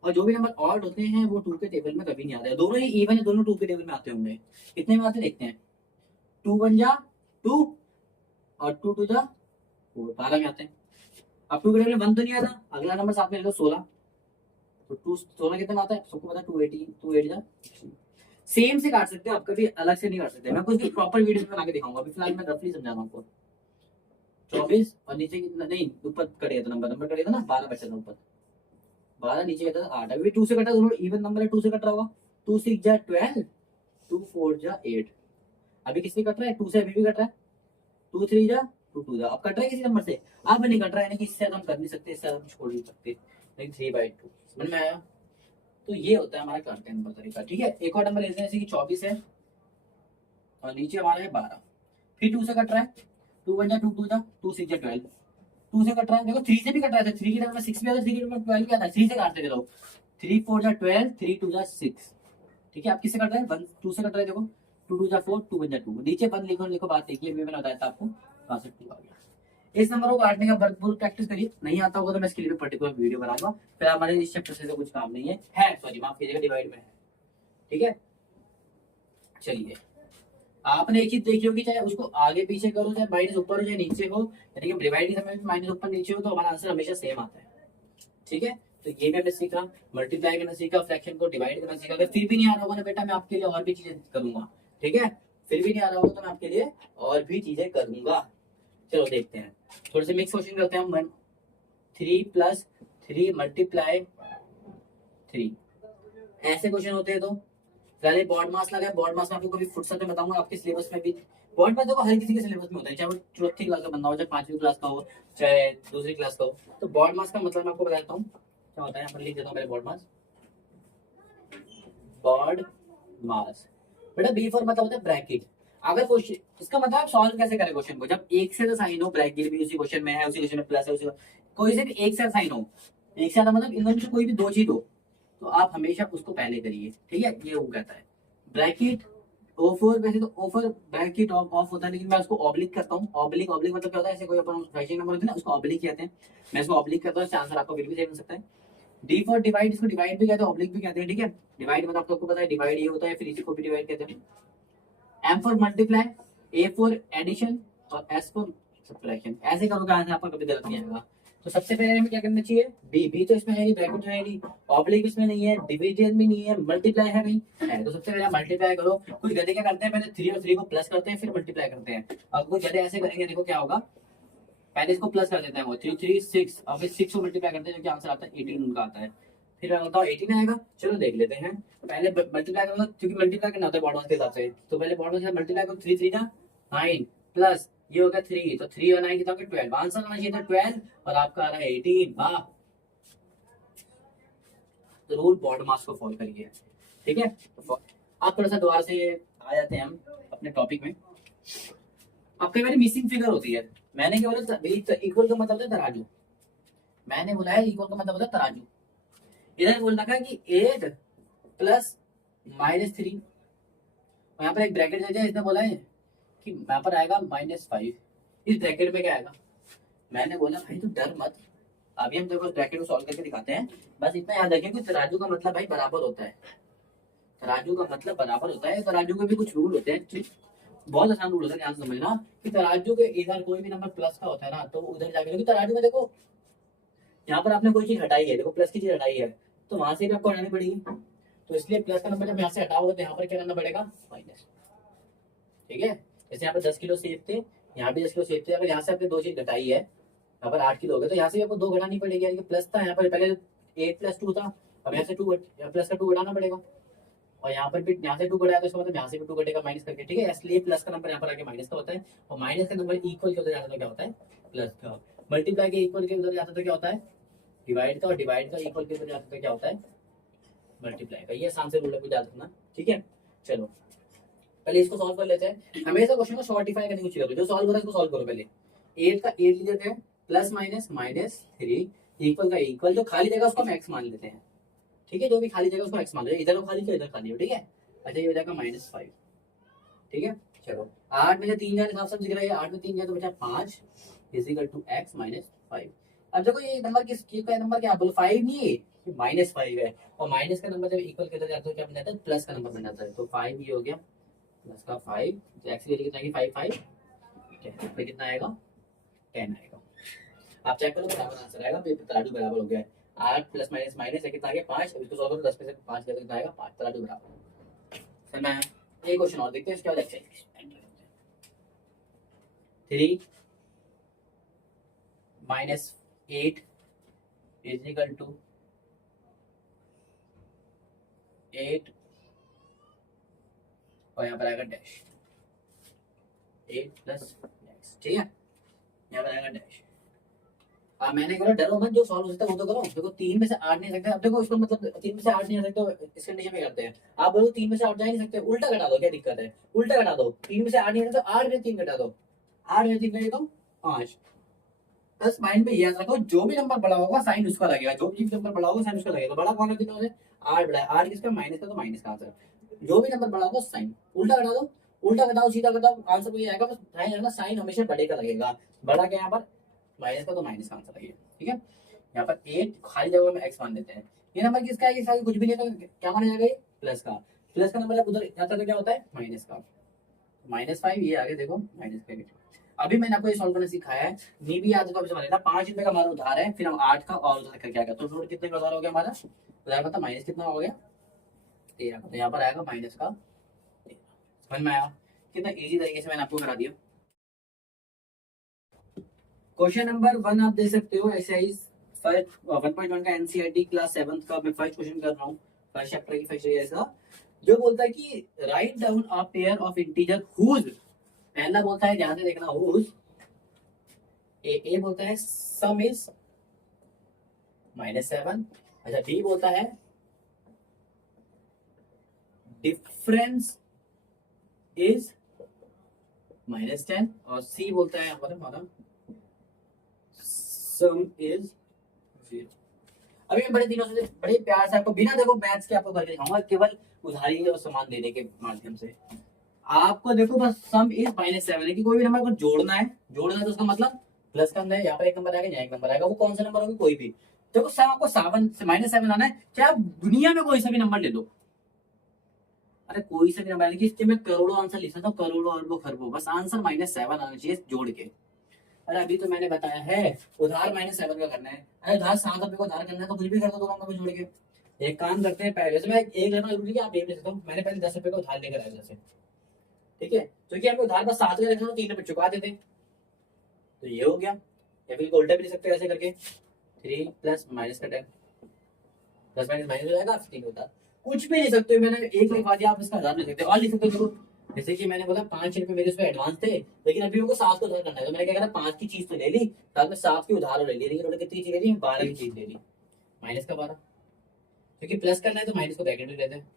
और जो भी नंबर ऑड होते हैं वो 2 के टेबल में कभी नहीं आते। दोनों ही इवन है, दोनों 2 के टेबल में आते होंगे। कितने में आते देखते हैं, 2 1 जा 2 और 2 2 जा 4, 12 में आते हैं। अब 2 के टेबल में 1 तो नहीं आता, अगला नंबर साथ में ले लो 16, तो 2 16 कितने में आता है सबको पता है, 218, 2 8 जा। सेम से काट सकते हो आप, कभी अलग से नहीं काट सकते। मैं कुछ प्रॉपर वीडियो बना के दिखाऊंगा, अभी फिलहाल मैं रफली समझा रहा हूँ आपको। 24 और नीचे नहीं ऊपर कटेगा, तो नंबर कटेगा ना, 12 बचा था ऊपर, 12 नीचे कटा 8, अभी 2 से कटा, दोनों इवन नंबर है, 2 से कट रहा होगा। 2 6 जा 12, 2 4 जा 8, अभी किससे कट रहा है, 2 से अभी भी कट रहा है, 2 3 जा 2 2 जा, अब कट रहा है किसी नंबर से, अब नहीं कट रहा है, यानी कि इससे हम कर नहीं सकते, इससे हम छोड़ नहीं सकते, लेकिन 3/2 समझ में आया। तो ये होता है हमारा काटने नंबर तरीका, ठीक है। एक और नंबर लेते हैं, जैसे कि 24 है और नीचे हमारा है 12, फिर 2 से कट रहा है, 2 1 जा 2 2 जा 2 6 जा 12, 2 से कट रहा है, देखो 3 से भी कट रहा है, 3 की जगह 6 भी आता है, 3 की जगह 12 भी आता है, 3 से काटते चलो, 3 4 जा 12, 3 2 जा 6, ठीक है। आप किससे कट रहे हैं, 1 2 से कट रहे हैं, देखो 2 2 जा 4, 2 1 जा 2, नीचे 1 लिखो लिखो बात देखिए, मैंने बताया था आपको, वहां से 2 आ गया। इस नंबर को काटने का भरपूर प्रैक्टिस करिए, नहीं आता होगा तो मैं इसके लिए पर्टिकुलर वीडियो बनाऊंगा, फिर हमारे इस चैप्टर से कुछ काम नहीं है सॉरी माफ कीजिएगा, डिवाइड में है, ठीक है। चलिए, आपने एक चीज देखी होगी, चाहे उसको आगे पीछे करो, चाहे माइनस ऊपर हो चाहे नीचे हो, यानी कि डिवाइड के समय में माइनस ऊपर नीचे हो, तो हमारा आंसर हमेशा सेम आता है, ठीक है। तो ये भी हमने सीखा, मल्टीप्लाई करना सीखा, फ्रैक्शन को डिवाइड करना सीखा। अगर फिर भी नहीं आ रहा होगा ना बेटा, मैं आपके लिए और भी चीजें करूंगा, ठीक है। फिर भी नहीं आ रहा होगा तो मैं आपके लिए और भी चीजें करूंगा। चलो देखते हैं, थोड़े से मिक्स क्वेश्चन करते हैं हम। 3 + 3 × 3, ऐसे क्वेश्चन होते हैं। तो पहले बॉड मास लगा है, बॉड मास में आपको कभी फुर्सत में बताऊंगा, आपके सिलेबस में भी बॉड मास देखो हर किसी के सिलेबस में होता है, चाहे वो चौथी क्लास का बंदा हो, चाहे 5वीं क्लास का हो, चाहे दूसरी क्लास का हो। तो बॉड मास का मतलब मैं आपको बताता हूँ क्या होता है, यहाँ पर लिख देता हूँ पहले बॉड मास। बॉड मास बेटा बी फॉर मतलब होता है ब्रैकेट। अगर क्वेश्चन, इसका मतलब आप सॉल्व कैसे करें क्वेश्चन को, जब एक से साइन हो, ब्रैकेट भी उसी क्वेश्चन में है, उसी क्वेश्चन में प्लस है, उसी कोई से भी एक से साइन हो, एक से मतलब इन दोनों में से कोई भी 2 चीज हो, तो आप हमेशा उसको पहले करिए, ठीक है। ये वो कहता है ब्रैकेट O4, वैसे तो O4 ब्रैकेट ऑफ होता है, लेकिन मैं उसको ऑब्लिक करता हूँ। ऑब्लिक ऑब्लिक मतलब क्या होता है, ऐसे कोई अपन फ्रैक्शन नंबर होता है ना, उसको ऑब्लिक कहते हैं, मैं इसको ऑब्लिक करता हूँ, इससे आंसर आपको फिर भी सही मिल सकता है। डी फॉर डिवाइड, इसको डिवाइड भी कहते हैं, ऑब्लिक भी कहते हैं, ठीक है। डिवाइड मतलब आपको पता है डिवाइड ये होता है, फिर इसी को भी डिवाइड कहते हैं। M for multiply, A for addition और एस फॉर सब्ट्रैक्शन। ऐसे करोगे आंसर आपका कभी गलत नहीं आएगा। तो सबसे पहले हमें क्या करना चाहिए, बी तो इसमें है नहीं, ब्रैकेट है नहीं, ऑब्लिक इसमें नहीं है, डिवीजन भी नहीं है, मल्टीप्लाई है नहीं है। तो सबसे पहले मल्टीप्लाई करो। कुछ गधे क्या करते हैं, पहले 3 और 3 को प्लस करते हैं फिर मल्टीप्लाई करते हैं। अब कुछ गधे ऐसे करेंगे, देखो क्या होगा, पहले इसको प्लस कर देते हैं, वो 3 3 6, अब 6 को मल्टीप्लाई करते हैं, जो कि आंसर आता है 18 उनका आता है। फिर मैं बताऊँ 18 आएगा, चलो देख लेते हैं। पहले मल्टीप्लाई करूंगा, क्योंकि मल्टीप्लाई करना होता है बॉर्डर के हिसाब से, तो पहले बॉर्डर से मल्टीप्लाई करो, 3 3 9 प्लस ये हो गया 3, तो 3 और 9 कितना होगा 12, आंसर आना चाहिए था 12 और आपका आ रहा है 18। वाह, तो रूल बॉर्डर मास को फॉलो करिए, ठीक है। तो आप थोड़ा सा दोबारा से आ जाते हैं हम अपने टॉपिक में। अब कई बार मिसिंग फिगर होती है, मैंने क्या बोला इक्वल का मतलब है तराजू, मैंने बोला है इक्वल का मतलब होता है तराजू। इधर बोल रखा है कि 8 प्लस -3, और यहाँ पर एक ब्रैकेट दे दिया, इसने बोला है कि यहाँ पर आएगा -5, इस ब्रैकेट में क्या आएगा। मैंने बोला भाई तू डर मत, अभी हम देखो ब्रैकेट को सॉल्व करके दिखाते हैं। बस इतना याद रखें कि तराजू का मतलब भाई बराबर होता है, तराजू का मतलब बराबर होता है। तराजू के भी कुछ रूल होते हैं, बहुत आसान रूल होता है, ध्यान से समझना कि तराजू के इधर कोई भी नंबर प्लस का होता है ना, तो उधर जाके, क्योंकि तराजू में देखो यहाँ पर आपने कोई चीज हटाई है, देखो प्लस की चीज हटाई है, तो वहां से भी आपको हटानी पड़ेगी। तो इसलिए प्लस का नंबर जब यहाँ से हटाओगे तो यहाँ पर क्या करना पड़ेगा, माइनस। ठीक है, जैसे यहाँ पर 10 किलो सेब थे, यहाँ भी 10 किलो सेब थे, अगर यहाँ से आपने 2 चीज घटाई है, यहाँ पर 8 किलो हो गए, तो यहाँ से भी आपको 2 घटानी पड़ेगी, यानी कि प्लस था यहाँ पर पहले 8+2 था, अब यहाँ से 2 प्लस का 2 घटाना पड़ेगा, और यहाँ पर भी यहाँ से 2 घटाया तो इसका मतलब यहाँ से भी 2 घटेगा माइनस करके। ठीक है, इसलिए प्लस का नंबर यहाँ पर आके माइनस का होता है, और माइनस का नंबर इक्वल के उधर जाता तो क्या होता है, प्लस का। मल्टीप्लाई के इक्वल के उधर जाता तो क्या होता है, डिवाइड का, और डिवाइड का इक्वल के उधर जाता तो क्या होता है, मल्टीप्लाई का। ये आसान से रूल है, कुछ याद रखना। ठीक है, चलो पहले इसको सॉल्व कर लेते हैं। हमेशा क्वेश्चन को शॉर्टिफाई करने की कोशिश करो, जो सॉल्व हो रहा है उसको सॉल्व करो। पहले 8 का 8 ले लेते हैं, प्लस माइनस -3, इक्वल का इक्वल, जो खाली जगह उसको हम x मान लेते हैं। ठीक है, जो भी खाली जगह उसको x मान लेते हैं, इधर खाली तो इधर खाली हो। ठीक है, अच्छा ये हो जाएगा -5। ठीक है, चलो 8 में से 3 जाए साफ साफ दिख रहा है, 8 में 3 जाए तो बचा 5 इक्वल टू x -5। अब देखो ये नंबर किसका नंबर क्या बोलो, 5 नहीं है, -5 है, और माइनस का नंबर जब इक्वल के अंदर जाता है तो क्या बन जाता है, प्लस का नंबर बन जाता है। तो 5 ये हो गया, प्लस का 5, तो x की वैल्यू कितना आएगी, 5 5, फिर कितना आएगा, 10 आएगा। आप चेक करो बराबर आंसर आएगा, फिर तराजू बराबर हो गया है। 8 प्लस माइनस माइनस है, कितना आ गया 5, अब इसको सॉल्व करो, 10 में से 5 गया तो कितना आएगा 5, तराजू बराबर। फिर मैं एक क्वेश्चन और देखते हैं, इसके बाद एक्सरसाइज 3 -8 इज इक्वल टू 8, और यहाँ पर आएगा डैश, 8 प्लस डैश। ठीक है, यहाँ पर आएगा डैश। अब मैंने कहा डरो मत, जो सॉल्व हो सकता है वो तो करो। देखो 3 में से 8 नहीं सकते, अब देखो इसको मतलब 3 में से 8 नहीं आ सकते, इस कंडीशन में करते हैं। आप बोलो 3 में से 8 जा ही नहीं सकते, उल्टा घटा दो, क्या दिक्कत है, उल्टा घटा दो। 3 में से 8 नहीं आ सकते, 8 में 3 घटा दो, 8 में 3 घटा दो 5। बस माइंड में याद रखो, जो भी नंबर बड़ा होगा साइन उसका लगेगा, जो भी नंबर बड़ा होगा साइन उसका लगेगा। बड़ा कौन है तीनों से, 8 बड़ा है, 8 किसका, माइनस का, तो माइनस का आंसर। जो भी नंबर बड़ा होगा साइन उल्टा घटा दो, उल्टा घटाओ सीधा घटाओ, आंसर वही आएगा। बस ध्यान रखना साइन हमेशा बड़े का लगेगा, बड़ा क्या यहाँ पर माइनस का, तो माइनस का आंसर लगेगा। ठीक है, यहाँ पर 8 खाली जगह में x मान देते हैं। ये नंबर किसका है, ये कुछ भी नहीं, तो क्या माना जाएगा, प्लस का। प्लस का नंबर जब उधर जाता है तो क्या होता है, माइनस का। -5 ये आगे देखो -5। अभी मैंने आपको ये सॉल्व करना सिखाया है, नहीं भी याद है तो अभी समझ लेना। 5 रुपए का हमारा उधार है, फिर हम 8 का और उधार करके आएगा, तो टोटल कितने का उधार हो गया हमारा, उधार मतलब माइनस कितना हो गया, 13 का। तो यहाँ पर आएगा माइनस का 13। समझ में आया, कितना इजी तरीके से मैंने आपको करा दिया। क्वेश्चन नंबर 1 आप दे सकते हो, एक्सरसाइज 1.1 का एनसीईआरटी क्लास 7 का मैं फर्स्ट क्वेश्चन कर रहा हूँ, फर्स्ट चैप्टर की फर्स्ट ऐसा, जो बोलता है कि write down a pair of integer whose, पहला बोलता है ध्यान से देखना, हुज ए बोलता है सम इज -7। अच्छा, बी बोलता है डिफरेंस इज -10, और सी बोलता है हमारा सम इज 0। अभी मैं बड़े दिनों से बड़े प्यार से आपको बिना देखो मैथ्स के आपको करके दिखाऊंगा, केवल उधारी और सामान देने के माध्यम से। आपको देखो बस सम इज -7 है कि कोई भी नंबर को जोड़ना है, तो उसका मतलब प्लस का अंदर है, यहाँ पर एक नंबर आएगा, यहाँ एक नंबर आएगा, वो कौन सा नंबर होगा, कोई भी। देखो सम आपको -7 आना है, चाहे आप दुनिया में कोई सा भी नंबर ले लो, अरे कोई सा भी नंबर, इसके मैं करोड़ों आंसर लिख सकता हूँ, करोड़ों अरबों खरबों, बस आंसर -7 आना चाहिए जोड़ के। अरे अभी तो मैंने बताया है उधार -7 का करना है, अरे उधार 7 रुपए का उधार करना है तो कुछ भी कर दो, 2 नंबर को जोड़ के। एक काम करते हैं, पहले से मैं एक लेना जरूरी है, आप एक ले सकते हो, मैंने पहले 10 रुपए का उधार लेकर आया जैसे। ठीक है, क्योंकि हमें उधार बस 7 का रखना तो 3 रुपए चुका देते, तो ये हो गया। या फिर उल्टा भी ले सकते हो ऐसे करके, 3 प्लस माइनस का 10, प्लस माइनस माइनस हो जाएगा, 3 होता। कुछ भी ले सकते हो, मैंने एक लिखवा दिया, आप इसका हजार ले सकते हो, और लिख सकते हो। जैसे कि मैंने बोला 5 रुपए मेरे उसमें एडवांस थे, लेकिन अभी उनको 7 को उधार करना है, तो मैंने क्या करा, 5 की चीज तो ले ली, साथ में 7 की उधार ले ली, लेकिन उन्होंने कितनी चीज ले ली, 12 की चीज ले ली, माइनस का 12, क्योंकि प्लस करना है तो माइनस को ब्रैकेट में लेते हैं।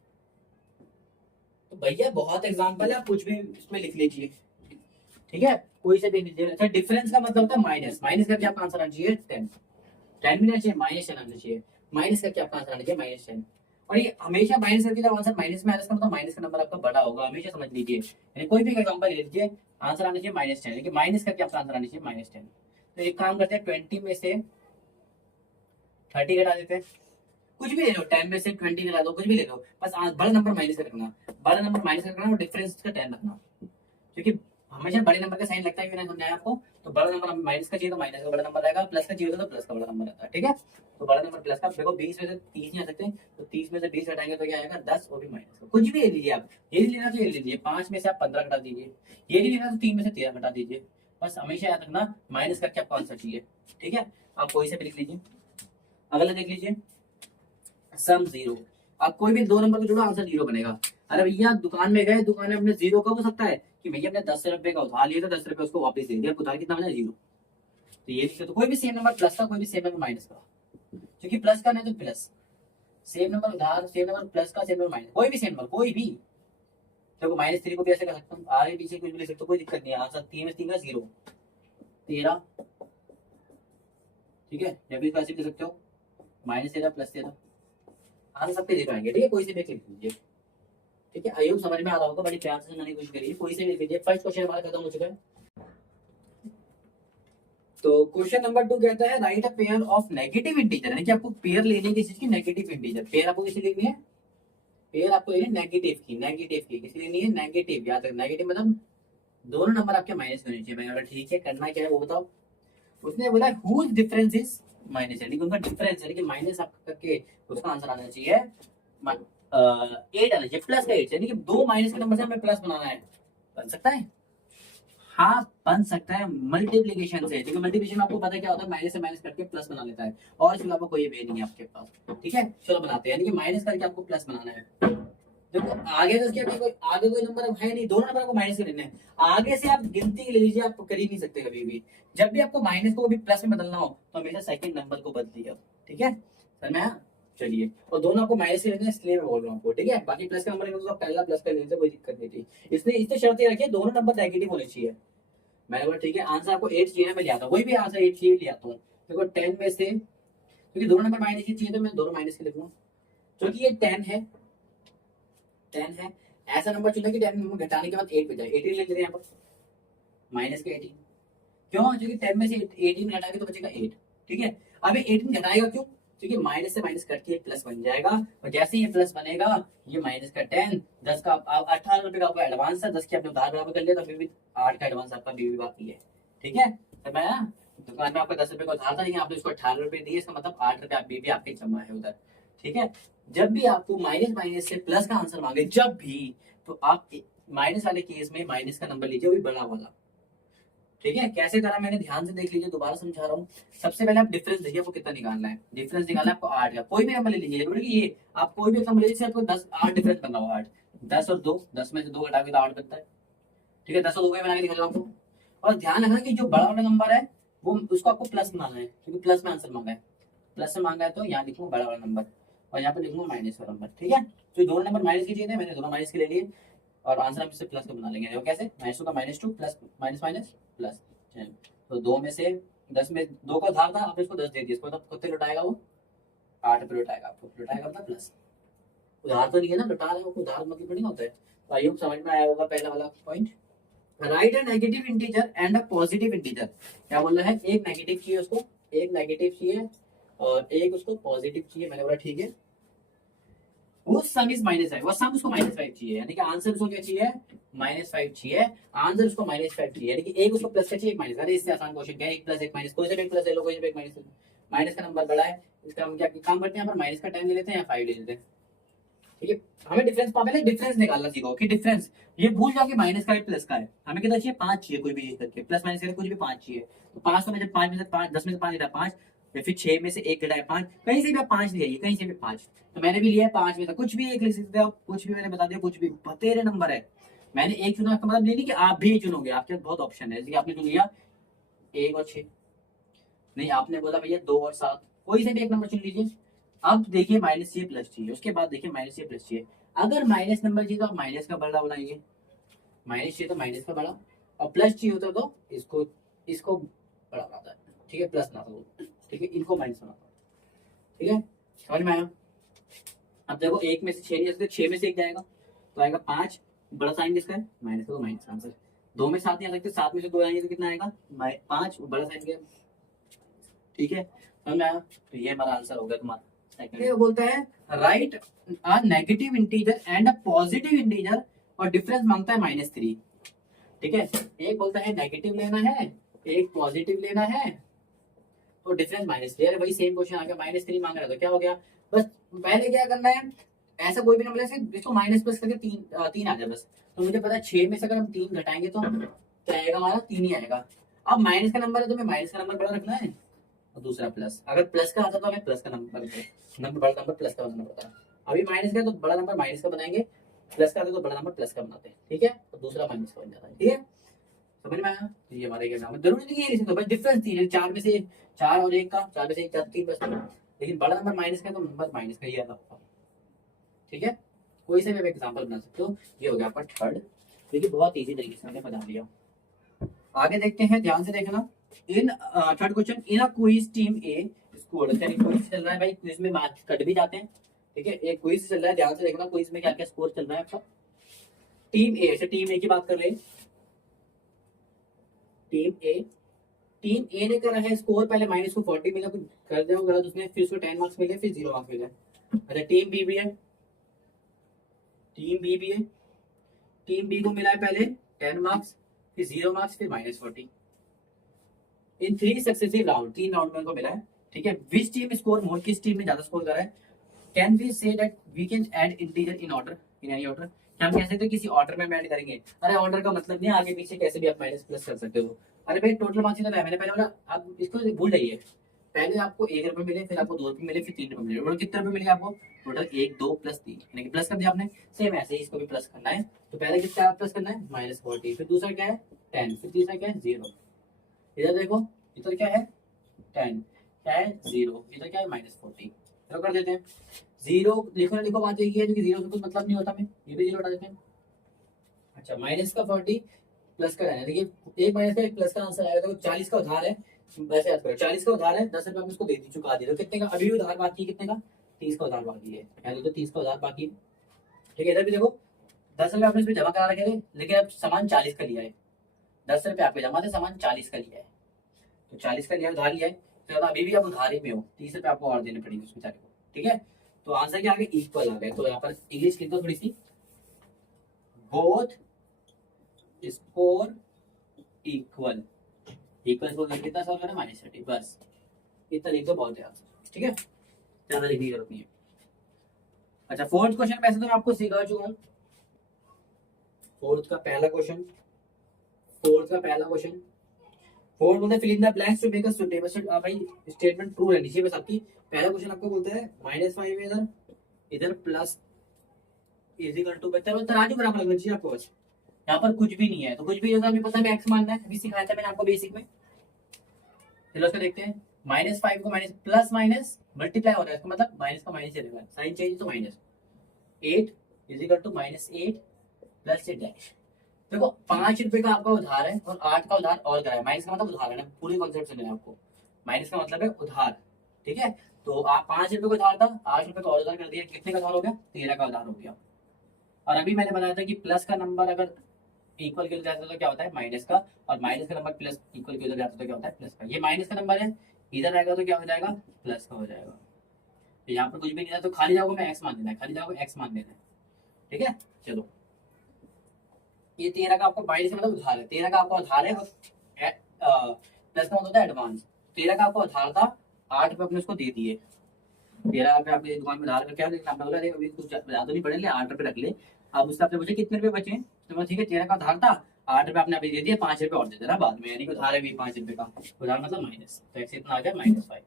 तो भैया बहुत एग्जाम्पल है, आप कुछ भी इसमें लिख लीजिए। ठीक है, कोई से भी लीजिए। अच्छा, डिफरेंस का मतलब होता है माइनस, माइनस करके आपका आंसर आ चाहिए 10। 10 भी नहीं चाहिए, -10 आना चाहिए। माइनस करके आपका आंसर आना चाहिए -10। और ये हमेशा माइनस करके जब आंसर माइनस में आएगा इसका मतलब माइनस का नंबर आपका बड़ा होगा, हमेशा समझ लीजिए। यानी कोई भी एग्जांपल ले लीजिए, आंसर आना चाहिए -10, लेकिन माइनस करके आपका आंसर आना चाहिए -10। तो एक काम करते हैं, 20 में से 30 घटा देते हैं, कुछ भी ले लो, 10 में से 20 घटा दो, कुछ भी ले लो, बस बड़ा नंबर माइनस रखना, बड़ा नंबर माइनस रखना और डिफरेंस का 10 रखना, क्योंकि हमेशा बड़े नंबर का साइन लगता है कि नहीं, समझाया आपको। तो बड़ा नंबर माइनस का चाहिए तो माइनस का बड़ा नंबर आएगा, प्लस का चाहिए तो प्लस का बड़ा नंबर आता है, ठीक है। तो बड़ा नंबर प्लस का, देखो 20 में से 30 नहीं आ सकते, तो 30 में से 20 हटाएंगे तो क्या आएगा 10, वो भी माइनस का। कुछ भी ले लीजिए आप, ये नहीं लेना तो ये ले लीजिए, 5 में से आप 15 घटा दीजिए, ये नहीं लेना तो 3 में से 13 घटा दीजिए, बस हमेशा याद रखना माइनस करके आपको आंसर चाहिए, ठीक है। आप कोई से भी लिख लीजिए। अगला देख लीजिए, सम जीरो। आप कोई भी दो नंबर को जोड़ो, आंसर जीरो बनेगा। अरे भैया दुकान में गए, दुकान में अपने जीरो कब हो सकता है कि भैया अपने 10 रुपए का उधार लिया था, 10 रुपए उसको वापस दे दिया, उधार कितना बना जीरो। तो ये लिखते, तो कोई भी सेम नंबर प्लस का, कोई भी सेम नंबर माइनस का, क्योंकि प्लस का नहीं तो प्लस, सेम नंबर उधार, सेम नंबर प्लस का, सेम नंबर माइनस, कोई भी सेम नंबर, कोई भी। देखो -3 को भी ऐसे कर सकता हूँ, आगे पीछे कुछ भी लिख सकते हो, कोई दिक्कत नहीं है। आंसर 3 में 3 का 0, 13, ठीक है। या फिर कैसे लिख सकते हो, -13 +13, आंसर सबके दे पाएंगे, ठीक है। कोई से भी लिख लीजिए, ठीक है। आई होप समझ में आ रहा होगा, बड़ी प्यार से समझने की कोशिश करिए, कोई से भी लिख लीजिए। फर्स्ट क्वेश्चन हमारा खत्म हो चुका है। तो क्वेश्चन नंबर 2 कहता है, right a pair of negative integer, यानी कि आपको पेयर लेनी है किसी चीज की, नेगेटिव इंटीजर। पेयर आपको किसी लेनी है, पेयर आपको लेनी है नेगेटिव की, नेगेटिव की किसी लेनी है, नेगेटिव, याद रखना नेगेटिव मतलब दोनों नंबर आपके माइनस होने चाहिए। मैंने बोला ठीक है, करना क्या है वो बताओ। उसने बोला हुज डिफरेंस इज माइनस, यानी कि उनका डिफरेंस यानी कि माइनस आपका करके उसका आंसर आना चाहिए 8 आना चाहिए, प्लस का 8, यानी कि दो माइनस के नंबर से हमें प्लस बनाना है। बन सकता है, हाँ बन सकता है, मल्टीप्लीकेशन से, क्योंकि मल्टीप्लिकेशन आपको पता है क्या होता है, माइनस से माइनस करके प्लस बना लेता है, और इसके अलावा कोई वे नहीं है आपके पास, ठीक है। चलो बनाते हैं, यानी कि माइनस करके आपको प्लस बनाना है। देखो आगे तो क्या कोई आगे कोई नंबर है नहीं, दोनों नंबर को माइनस के लेने हैं। आगे से आप गिनती ले लीजिए, आप कर ही नहीं सकते कभी भी। जब भी आपको माइनस को भी प्लस में बदलना हो तो हमेशा सेकंड नंबर को बदलिए आप, ठीक है। सर मैं चलिए, और दोनों आपको माइनस के लेने हैं, इसलिए मैं बोल रहा हूँ आपको, ठीक है। बाकी प्लस का नंबर तो पहला प्लस कर लेने से कोई दिक्कत नहीं थी। इसने इससे शर्त ये रखी है दोनों नंबर नेगेटिव होने चाहिए। मैंने बोला ठीक है, आंसर आपको 8 चाहिए, मैं ले आता हूँ, कोई भी आंसर 8 चाहिए ले आता हूँ। देखो 10 में से, क्योंकि दोनों नंबर माइनस के चाहिए तो मैं दोनों माइनस के लिखूंगा, क्योंकि ये 10 है, 10 है, ऐसा नंबर चुना कि 10 नंबर घटाने के बाद 8 पे जाए, 18 लिख रहे हैं यहाँ पर, माइनस के 18, क्यों, क्योंकि 10 में से 18 घटाएंगे तो बचेगा 8, ठीक है। अब ये 18 घटाएगा क्यों, क्योंकि माइनस से माइनस करके प्लस बन जाएगा, और जैसे ये प्लस बनेगा, ये माइनस का 10, 10 का 18 रुपए का आपका एडवांस है, 10 की आपने उधार बराबर कर लिया, तो अभी भी 8 का एडवांस आपका अभी भी बाकी है, ठीक है। तो मैं दुकान में आपका 10 रुपए का उधार था, लेकिन आपने उसको 18 रुपए दिए, इसका मतलब 8 रुपए अभी भी आपके जमा है उधर, ठीक है। जब भी आपको माइनस माइनस से प्लस का आंसर मांगे, जब भी, तो आप माइनस वाले केस में माइनस का नंबर लीजिए, वो भी बड़ा वाला, ठीक है। कैसे करा मैंने, ध्यान से देख लीजिए, दोबारा समझा रहा हूँ। सबसे पहले आप डिफरेंस देखिए, आपको कितना निकालना है। डिफरेंस निकालना है आपको 8 का, कोई भी नंबर ले लीजिए, जरूरी कि ये आप कोई भी नंबर ले लीजिए, आपको 10 8 डिफरेंस करना होगा। 8 10 और 2, 10 में से 2 घटा के तो 8 बनता है, ठीक है। 10 और 2 बना के दिखा दो आपको। और ध्यान रखना कि जो बड़ा वाला नंबर है वो उसको आपको प्लस बनाना है, क्योंकि प्लस में आंसर मांगा है, प्लस में मांगा है, तो यहाँ लिखूंगा बड़ा वाला नंबर, और यहाँ पे लिखूंगा माइनस वाला नंबर, ठीक है। तो दोनों नंबर माइनस के चाहिए थे, मैंने दोनों माइनस के ले लिए, और आंसर हम इससे प्लस का बना लेंगे। देखो कैसे, -2 का -2 प्लस माइनस माइनस प्लस, तो 2 में से 10 में 2 का उधार था, आपने इसको 10 दे दिया, इसको मतलब कितने लौटाएगा वो, 8 पे लौटाएगा आपको, लौटाएगा मतलब प्लस, उधार तो नहीं है ना, लौटा रहे हो, उधार मतलब नहीं होता है। तो आई होप समझ में आया होगा पहला वाला point. Right a negative integer and a positive integer, क्या बोल रहा है, एक नेगेटिव चाहिए उसको, एक नेगेटिव चाहिए और एक उसको पॉजिटिव चाहिए। मैंने बोला ठीक है, वो सम इज -5, वो सम उसको -5 चाहिए, यानी कि आंसर उसको क्या चाहिए, -5 चाहिए, आंसर उसको -5 चाहिए, यानी कि एक उसको प्लस का चाहिए, एक माइनस। अरे इससे आसान क्वेश्चन क्या है, एक प्लस एक माइनस, कोई से भी एक प्लस ले लो, कोई से भी एक माइनस ले लो, माइनस का नंबर बड़ा है, इसका हम क्या काम करते हैं, यहाँ पर माइनस का 10 ले लेते हैं या 5 ले लेते हैं, ठीक है। हमें डिफरेंस पहले डिफरेंस निकालना सीखो कि डिफरेंस, ये भूल जाओ कि माइनस का है प्लस का है, हमें कितना चाहिए, 5 चाहिए, कोई भी चीज करके प्लस माइनस करके कुछ भी 5 चाहिए। तो 5 तो में जब 5 में से 5, 10 में से 5 घटा 5, या फिर 6 में से 1 घटाए 5, कहीं से भी आप 5 ले आइए, कहीं से भी 5, तो मैंने भी लिया है 5 में से, कुछ भी एक लिख सकते हो आप, कुछ भी मैंने बता दिया, कुछ भी बतेरे नंबर है। मैंने एक चुना, आपका मतलब नहीं कि आप भी चुनोगे, आपके पास बहुत ऑप्शन है, जैसे कि आपने चुन लिया 1 और 6, नहीं आपने बोला भैया 2 और 7, कोई से भी एक नंबर चुन लीजिए। अब देखिए माइनस चाहिए प्लस चाहिए, उसके बाद देखिए माइनस चाहिए प्लस चाहिए। अगर माइनस नंबर चाहिए तो आप माइनस का बड़ा बनाइए, माइनस चाहिए तो माइनस का बड़ा, और प्लस चाहिए होता तो इसको इसको बड़ा बनाता है, ठीक है, प्लस ना हो, ठीक है, इनको माइनस होना पड़ा, ठीक है, समझ में आया। अब देखो 1 में से 6 नहीं आ सकते, 6 में से 1 जाएगा तो आएगा 5, बड़ा साइन किसका है, माइनस का, तो माइनस आंसर। 2 में 7 नहीं आ सकते, 7 में से 2 आएंगे तो कितना आएगा, 5, बड़ा साइन क्या, ठीक है, समझ में आया। तो ये हमारा आंसर हो गया तुम्हारा सेकंड। ये बोलता है right a negative integer and a positive integer और डिफरेंस मांगता है -3, ठीक है। एक बोलता है नेगेटिव लेना है, एक पॉजिटिव लेना है, तो डिफरेंस -3। अरे वही सेम क्वेश्चन आ गया, -3 मांग रहा है तो क्या हो गया, बस पहले क्या करना है, ऐसा कोई भी नंबर है जिसको माइनस प्लस करके 3 आ जाए बस। तो मुझे पता है 6 में से अगर हम 3 घटाएंगे तो क्या आएगा, हमारा 3 ही आएगा। अब माइनस का नंबर है तो हमें माइनस का नंबर बड़ा रखना है और दूसरा प्लस, अगर प्लस का आता तो हमें प्लस का नंबर बड़ा नंबर प्लस का बनाना पड़ता है। अभी माइनस का तो बड़ा नंबर माइनस का बनाएंगे, प्लस का आता तो बड़ा नंबर प्लस का बनाते हैं, ठीक है, तो दूसरा माइनस का बन जाता है, ठीक है, समझ में आया। तो ये हमारे एग्जाम में जरूरी नहीं है ये लिख दो, बस डिफरेंस 3 है, 4 में से 4 और 1 का, 4 में से 1 4 3 बस, लेकिन बड़ा नंबर माइनस का तो नंबर माइनस का ही आता होगा, ठीक है। कोई से भी एग्जांपल बना सकते हो। ये हो गया आपका थर्ड, देखिए बहुत इजी तरीके से मैंने बता दिया। आगे देखते हैं, ध्यान से देखना। In third question, in a quiz team A score, यानी क्विज चल रहा है भाई, क्विज में मार्क्स कट भी जाते हैं, ठीक है, एक क्विज चल रहा है, ध्यान से देखना क्विज में क्या क्या स्कोर चल रहा है आपका। टीम ए से, टीम ए की बात कर रहे हैं, टीम ए ने करा है स्कोर, पहले माइनस को 40 मिला, कुछ कर दे गलत उसमें, फिर उसको 10 मार्क्स मिले, फिर 0 मार्क्स मिले। अच्छा टीम बी भी है, टीम बी भी है, टीम बी को मिला है पहले 10 मार्क्स, फिर 0 मार्क्स, फिर -40 इन 3 सक्सेसिव राउंड, 3 राउंड में उनको मिला है, ठीक है। विच टीम स्कोर मोर, किस टीम ने ज्यादा स्कोर करा है। Can we say that we can add integer in order, in any order, क्या हम कह सकते हैं किसी ऑर्डर में ऐड करेंगे। अरे ऑर्डर का मतलब नहीं, आगे पीछे कैसे भी आप माइनस प्लस कर सकते हो। अरे भाई टोटल मार्क्स इतना है, मैंने पहले बोला, आप इसको भूल जाइए, पहले आपको 1 रुपए मिले, फिर आपको 2 रुपए मिले, फिर 3 रुपए मिले, और कितने रुपए मिले आपको, टोटल 1 2 प्लस 3, यानी कि प्लस कर दिया आपने। सेम ऐसे ही इसको भी प्लस करना है, तो पहले कितना प्लस करना है, -40, फिर दूसरा क्या है 10, फिर तीसरा क्या है 0। इधर देखो, इधर क्या है 10, क्या है 0, इधर क्या है -40, चलो कर देते हैं। 0 लिखो ना, लिखो बात यही है, क्योंकि 0 से कुछ मतलब नहीं होता, में ये भी 0 हटा देते हैं। अच्छा माइनस का 40 प्लस का है, देखिए एक माइनस का एक प्लस का आंसर आएगा, तो 40 का उधार है, वैसे याद करो 40 का उधार है, 10 रुपए हम इसको दे दी चुका दिए, तो कितने का अभी भी उधार बाकी है, कितने का 30 का उधार बाकी है, यानी तो 30 का उधार बाकी है, ठीक है। इधर भी देखो 10 रुपए आपने इसमें जमा करा रखे थे, लेकिन अब सामान 40 का लिया है, 10 रुपए आपके जमा थे, सामान 40 का लिया है, तो 40 का लिया उधार लिया है, तो अभी भी आप उधार ही में हो, 30 रुपए आपको और देने पड़ेंगे उस बेचारे को, ठीक है। तो आंसर क्या आ गया, इक्वल आ गए। तो यहाँ पर इंग्लिश लिख दो थोड़ी सी, both score equal, equal score करके कितना सॉल्व करना, -30, बस इतना लिख दो, बहुत है आंसर, ठीक है, ज्यादा लिखने की जरूरत नहीं है। अच्छा फोर्थ क्वेश्चन वैसे तो मैं आपको सिखा चुका हूँ, फोर्थ का पहला क्वेश्चन, फोर्थ बोलता है fill in the blanks to make a suitable, भाई स्टेटमेंट ट्रू रहनी चाहिए बस आपकी। पहला क्वेश्चन आपको बोलता है -5 इधर, इधर प्लस इज इक्वल टू, बच्चा तराजू बराबर लगना चाहिए आपको, बस यहाँ पर कुछ भी नहीं है, तो कुछ भी होगा, हमें पता है एक्स मानना है, अभी सिखाया था मैंने आपको बेसिक में। चलो इसको देखते हैं, -5 को माइनस प्लस माइनस मल्टीप्लाई हो रहा है, इसका मतलब माइनस का माइनस चलेगा, साइन चेंज तो -8 इज इक्वल टू -8 प्लस से डैश। देखो 5 रुपए का आपका उधार है और 8 का उधार और है, माइनस का मतलब उधार है ना, पूरी कॉन्सेप्ट समझना है आपको, माइनस का मतलब है उधार, ठीक है। तो आप 5 रुपए का उधार था, 8 रुपए का और उधार कर दिया, कितने का उधार हो गया, 13 का उधार हो गया। और अभी मैंने बताया था कि प्लस का नंबर अगर इक्वल के जाता है तो क्या होता है माइनस का, और माइनस का नंबर प्लस इक्वल के जाता है तो क्या होता है प्लस का। ये माइनस का नंबर है, इधर आएगा तो क्या हो जाएगा, प्लस का हो जाएगा। तो यहाँ पर कुछ भी नहीं था, तो खाली जगह में एक्स मान देना है, खाली जगह में एक्स मान देना है, ठीक है। चलो ये 13 का आपको माइनस का मतलब उधार है, 13 का आपका उधार है, और प्लस का मतलब होता है एडवांस। 13 का आपका उधार था, 8 रुपए अपने उसको दे दिए, 13 रुपए आपने दुकान में उधार करके आया, लेकिन आपने बोला अरे अभी कुछ ज्यादा नहीं पड़े, ले 8 रुपए रख ले। अब उससे आपने पूछा कितने रुपए बचे, तो मैं ठीक है 13 का उधार था, 8 रुपए आपने अभी दे दिए, 5 रुपए और दे देना बाद में, यानी कि उधार है भी 5 रुपए का, उधार मतलब माइनस, तो एक्स इतना आ गया -5,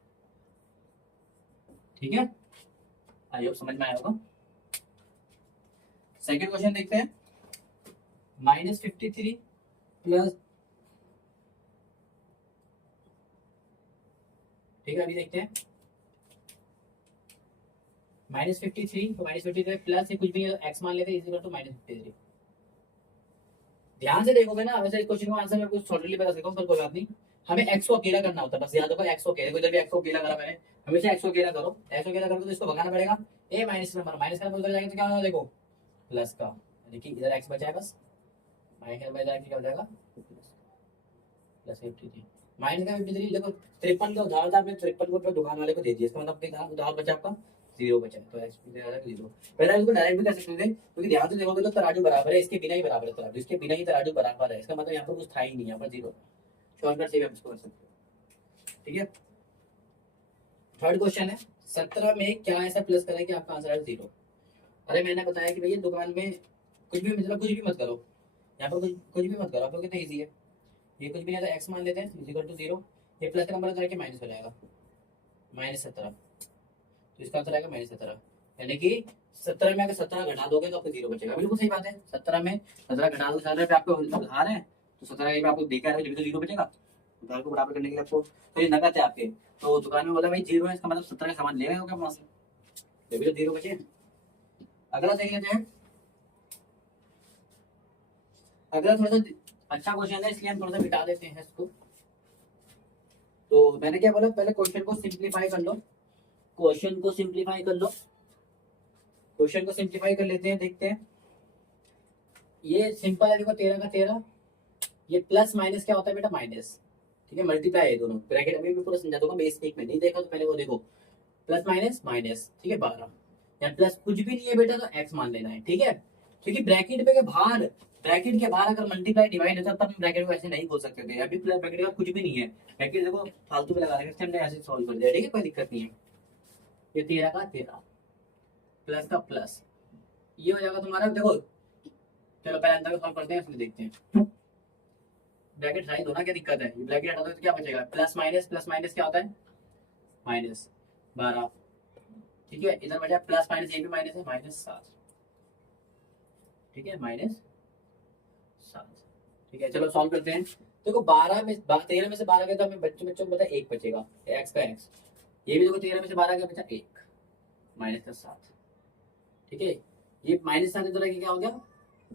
ठीक है। आई होप समझ में आया होगा। सेकंड क्वेश्चन देखते हैं, -53 प्लस, ठीक है अभी देखते हैं, -53 तो -53 प्लस कुछ भी एक्स मान लेते हैं, इज इक्वल टू -53। ध्यान से देखोगे ना, वैसे इस क्वेश्चन का आंसर मैं कुछ शॉर्टली बता सकता हूँ, पर कोई बात नहीं। हमें एक्स को अकेला करना होता है, बस याद होगा एक्स को अकेला, इधर भी एक्स को अकेला करा मैंने, हमेशा एक्स को अकेला करो, एक्स को अकेला करो तो इसको भगाना पड़ेगा, ए माइनस नंबर, माइनस का नंबर उधर जाएगा तो क्या होगा देखो प्लस का, देखिए इधर एक्स बचा है बस, माइनस का बचा क्या हो जाएगा प्लस 53, माइनस का 53, देखो 53 का उधार था, आपने 53 को दुकान वाले को दे दिया, इसका मतलब कितना उधार बचा आपका 0 बचा, तो एक्स भी दे 0। पहले इसको डायरेक्ट भी कर सकते थे, क्योंकि ध्यान से देखोगे तो तराजू बराबर है, इसके बिना ही बराबर है तराजू, इसके बिना ही तराजू बराबर है, इसका मतलब यहाँ पर कुछ था ही नहीं, यहाँ पर 0, शॉर्टकट से भी आप इसको कर सकते हो। ठीक है, थर्ड क्वेश्चन है, 17 में क्या ऐसा प्लस करें कि आपका आंसर है 0। अरे मैंने बताया कि भैया दुकान में कुछ भी, मतलब कुछ भी मत करो, यहाँ पर कुछ भी मत करो, आप लोग कितना ईजी है, ये कुछ भी नहीं, तो एक्स मान लेते हैं इक्वल टू 0, ये प्लस का नंबर जाके माइनस हो जाएगा, -17, तो इसका आंसर आएगा -17, यानी कि 17 में अगर 17 घटा दोगे तो आपको 0 बचेगा, बिल्कुल सही बात है, 17 में 17 घटा दो, 17 पे आपको उधार है तो 17 पे आपको देखा है तो 0 बचेगा, उधार को बराबर करने के लिए आपको, तो ये नकद है आपके, तो दुकान में बोला भाई 0 है, इसका मतलब 17 का सामान ले रहे हो क्या वहां से, जब भी तो 0 बचे। अगला देख लेते हैं, अगला थोड़ा सा अच्छा क्वेश्चन है, इसलिए हम थोड़ा सा मिटा देते हैं इसको। तो मैंने क्या बोला, पहले क्वेश्चन को सिंप्लीफाई कर लो, क्वेश्चन को सिंप्लीफाई कर लो, क्वेश्चन को सिंप्लीफाई कर लेते हैं, देखते हैं। ये सिंपल है, देखो 13 का 13, ये प्लस माइनस क्या होता है बेटा माइनस, ठीक है, मल्टीप्लाई है दोनों, ब्रैकेट अभी मैं पूरा समझा दूंगा, बेस एक में नहीं देखा तो पहले वो देखो, प्लस माइनस माइनस, ठीक है 12, या प्लस कुछ भी नहीं है बेटा तो एक्स मान लेना है, ठीक है, क्योंकि ब्रैकेट पे के बाहर, ब्रैकेट के बाहर अगर मल्टीप्लाई डिवाइड होता तब ब्रैकेट को ऐसे नहीं बोल सकते थे, अभी ब्रैकेट का कुछ भी नहीं है, ब्रैकेट देखो फालतू में लगा रखे, हमने ऐसे सॉल्व कर दिया, ठीक है, कोई दिक्कत नहीं है। ये 13 का 13 प्लस का प्लस, ये हो जाएगा तुम्हारा, देखो चलो पहले अंदर सॉल्व करते हैं, उसमें देखते हैं, ब्रैकेट साइड होना क्या दिक्कत है, ब्रैकेट हटा दो तो क्या बचेगा, प्लस माइनस क्या होता है -12, ठीक है, इधर बचा प्लस माइनस, ये भी माइनस है, -7, ठीक है, -7, ठीक है, चलो सॉल्व करते हैं। देखो 12 में 13 में से 12 गया तो हमें बच्चों को पता है 1 बचेगा, एक्स का एक्स, ये भी देखो 13 में से 12 गया बचा 1 -7, ठीक है, ये -7 इधर आके क्या हो गया,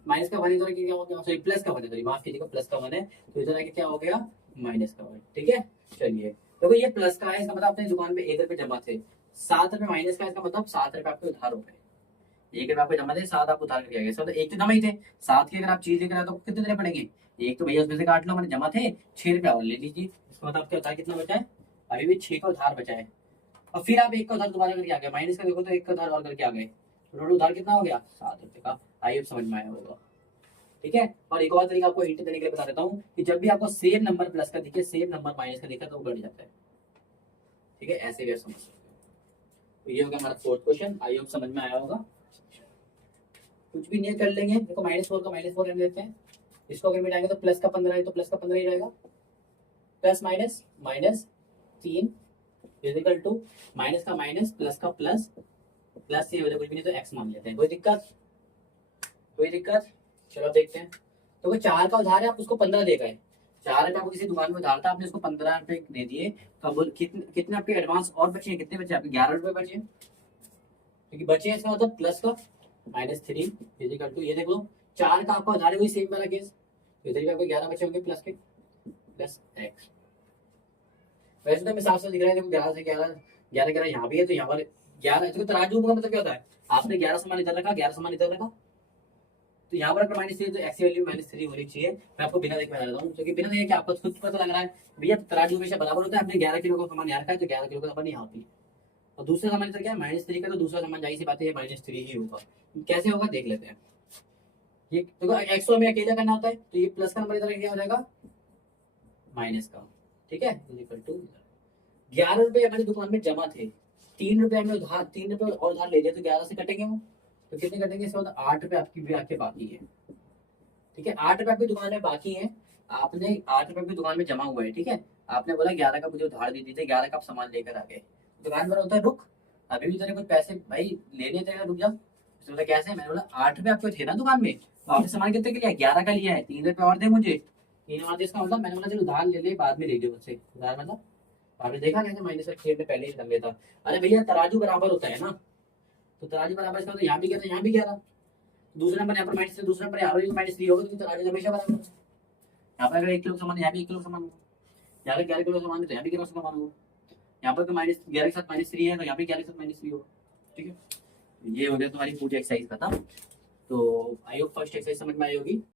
माइनस का 1 इधर आके क्या हो गया, सॉरी प्लस का 1 इधर, माफ कीजिएगा प्लस का 1 है, तो इधर आके क्या हो गया माइनस का 1, ठीक है। चलिए देखो ये प्लस का है, इसका मतलब अपने दुकान पे 1 रुपए जमा थे, 7 रुपए माइनस का, इसका मतलब 7 रुपए आपके उधार हो गए, 1 रुपए आपको जमा थे, 7 आप उधार करके आ गए, मतलब 1 तो जमा ही थे, 7 की अगर आप चीज लेकर आए तो कितने देने पड़ेंगे, एक तो भैया उसमें से काट लो, मैंने जमा थे 6 रुपए और ले लीजिए, इसका मतलब आपके उधार कितना बचा है, अभी भी 6 का उधार बचा है, और फिर आप 1 का उधार दोबारा करके आ गए, माइनस का देखो तो 1 का उधार और करके आ गए, टोटल उधार कितना हो गया 7 रुपए का, आइए अब समझ में आया होगा, ठीक है। और एक और तरीका आपको हिंट देने के लिए बता देता हूँ कि जब भी आपको सेम नंबर प्लस का दिखे, सेम नंबर माइनस का दिखा तो वो बढ़ जाता है, ठीक है, ऐसे भी आप समझ सकते हो। तो ये हो गया हमारा फोर्थ क्वेश्चन, आई होप समझ में आया होगा, कुछ भी नहीं कर लेंगे, देखो -4 का -4 रहने देते हैं, इसको अगर मिटाएंगे तो प्लस का 15 है तो प्लस का 15 ही रहेगा, plus minus -3 equal to minus का माइनस प्लस का प्लस, प्लस से कुछ भी नहीं तो एक्स मान लेते हैं, कोई दिक्कत, कोई दिक्कत। चलो देखते हैं, तो वो 4 का उधार है, आप उसको 15 दे गए, 4 रुपए आपको किसी दुकान में उधार था, आपने उसको 15 रुपए दे दिए, तो अब कितने आपके एडवांस और बचे हैं, कितने बचे आपके 11 रुपए बचे, क्योंकि बचे हैं, इसका मतलब प्लस का -3 इक्वल टू, ये देख लो 4 का आपका उधार है, वही सेम वाला केस, इधर भी आपको 11 बचे होंगे प्लस के, प्लस एक्स, वैसे तो साफ साफ दिख रहा है, देखो 11 से 11 11 यहाँ भी है, तो यहाँ पर 11, तो तराजू का मतलब क्या होता है, आपने 11 सामान इधर रखा, 11 सामान इधर रखा, तो यहाँ पर -3 तो एक्स की वैल्यू -3 होनी चाहिए, मैं आपको बिना देखे बता देता हूँ, क्योंकि बिना देखे कि आपको खुद पता लग रहा है भैया तराजू हमेशा बराबर होता है, आपने 11 किलो का सामान यहाँ रखा है तो 11 किलो का सामान यहाँ होती है, और दूसरा सामान इधर क्या है -3 का, तो दूसरा सामान जाहिर सी बात है -3 ही होगा, कैसे होगा देख लेते हैं। ये देखो एक्स को हमें अकेला करना होता है, तो ये प्लस का नंबर इधर क्या हो जाएगा माइनस का, ठीक है, इक्वल टू 11 रुपए हमारी दुकान में जमा थे, 3 रुपए हमने उधार, 3 रुपए और उधार ले लिया, तो 11 से कटेंगे वो, तो कितने कटेंगे, इसके बाद 8 रुपए आपकी भी आके बाकी है, ठीक है, 8 रुपए आपकी दुकान में बाकी है, आपने 8 रुपए आपकी दुकान में जमा हुआ है, ठीक है, आपने बोला 11 का मुझे उधार दे दीजिए, 11 का आप सामान लेकर आ गए, दुकान पर होता है रुक, अभी भी तेरे कुछ पैसे भाई लेने थे, रुक जा, उसने बोला कैसे, मैंने बोला 8 रुपए आपको थे ना दुकान में, तो आपने सामान कितने का लिया, 11 का लिया है, 3 रुपए और दे मुझे, 3 और दे, इसका मतलब मैंने बोला चलो उधार ले ले, बाद में ले लियो मुझसे उधार, मतलब आपने देखा कैसे -3 में पहले ही कर लेता, अरे भैया तराजू बराबर होता है ना, तो तराजू बराबर, इसका तो यहाँ भी गया था यहाँ भी गया था, दूसरे नंबर यहाँ पर -3, दूसरे नंबर यहाँ पर -3 होगा, तो तराजू हमेशा बराबर, यहाँ पर अगर 1 किलो सामान यहाँ भी 1 किलो सामान, यहाँ पे 11 किलो का मान है तो यहाँ भी 11 का मान होगा। यहाँ पर तो माइनस 11 के साथ -3 है तो यहाँ पे 11 के साथ -3 होगा। ठीक है, ये हो गया तुम्हारी पूरी एक्सरसाइज खत्म। तो आई होप फर्स्ट एक्सरसाइज समझ में आई होगी।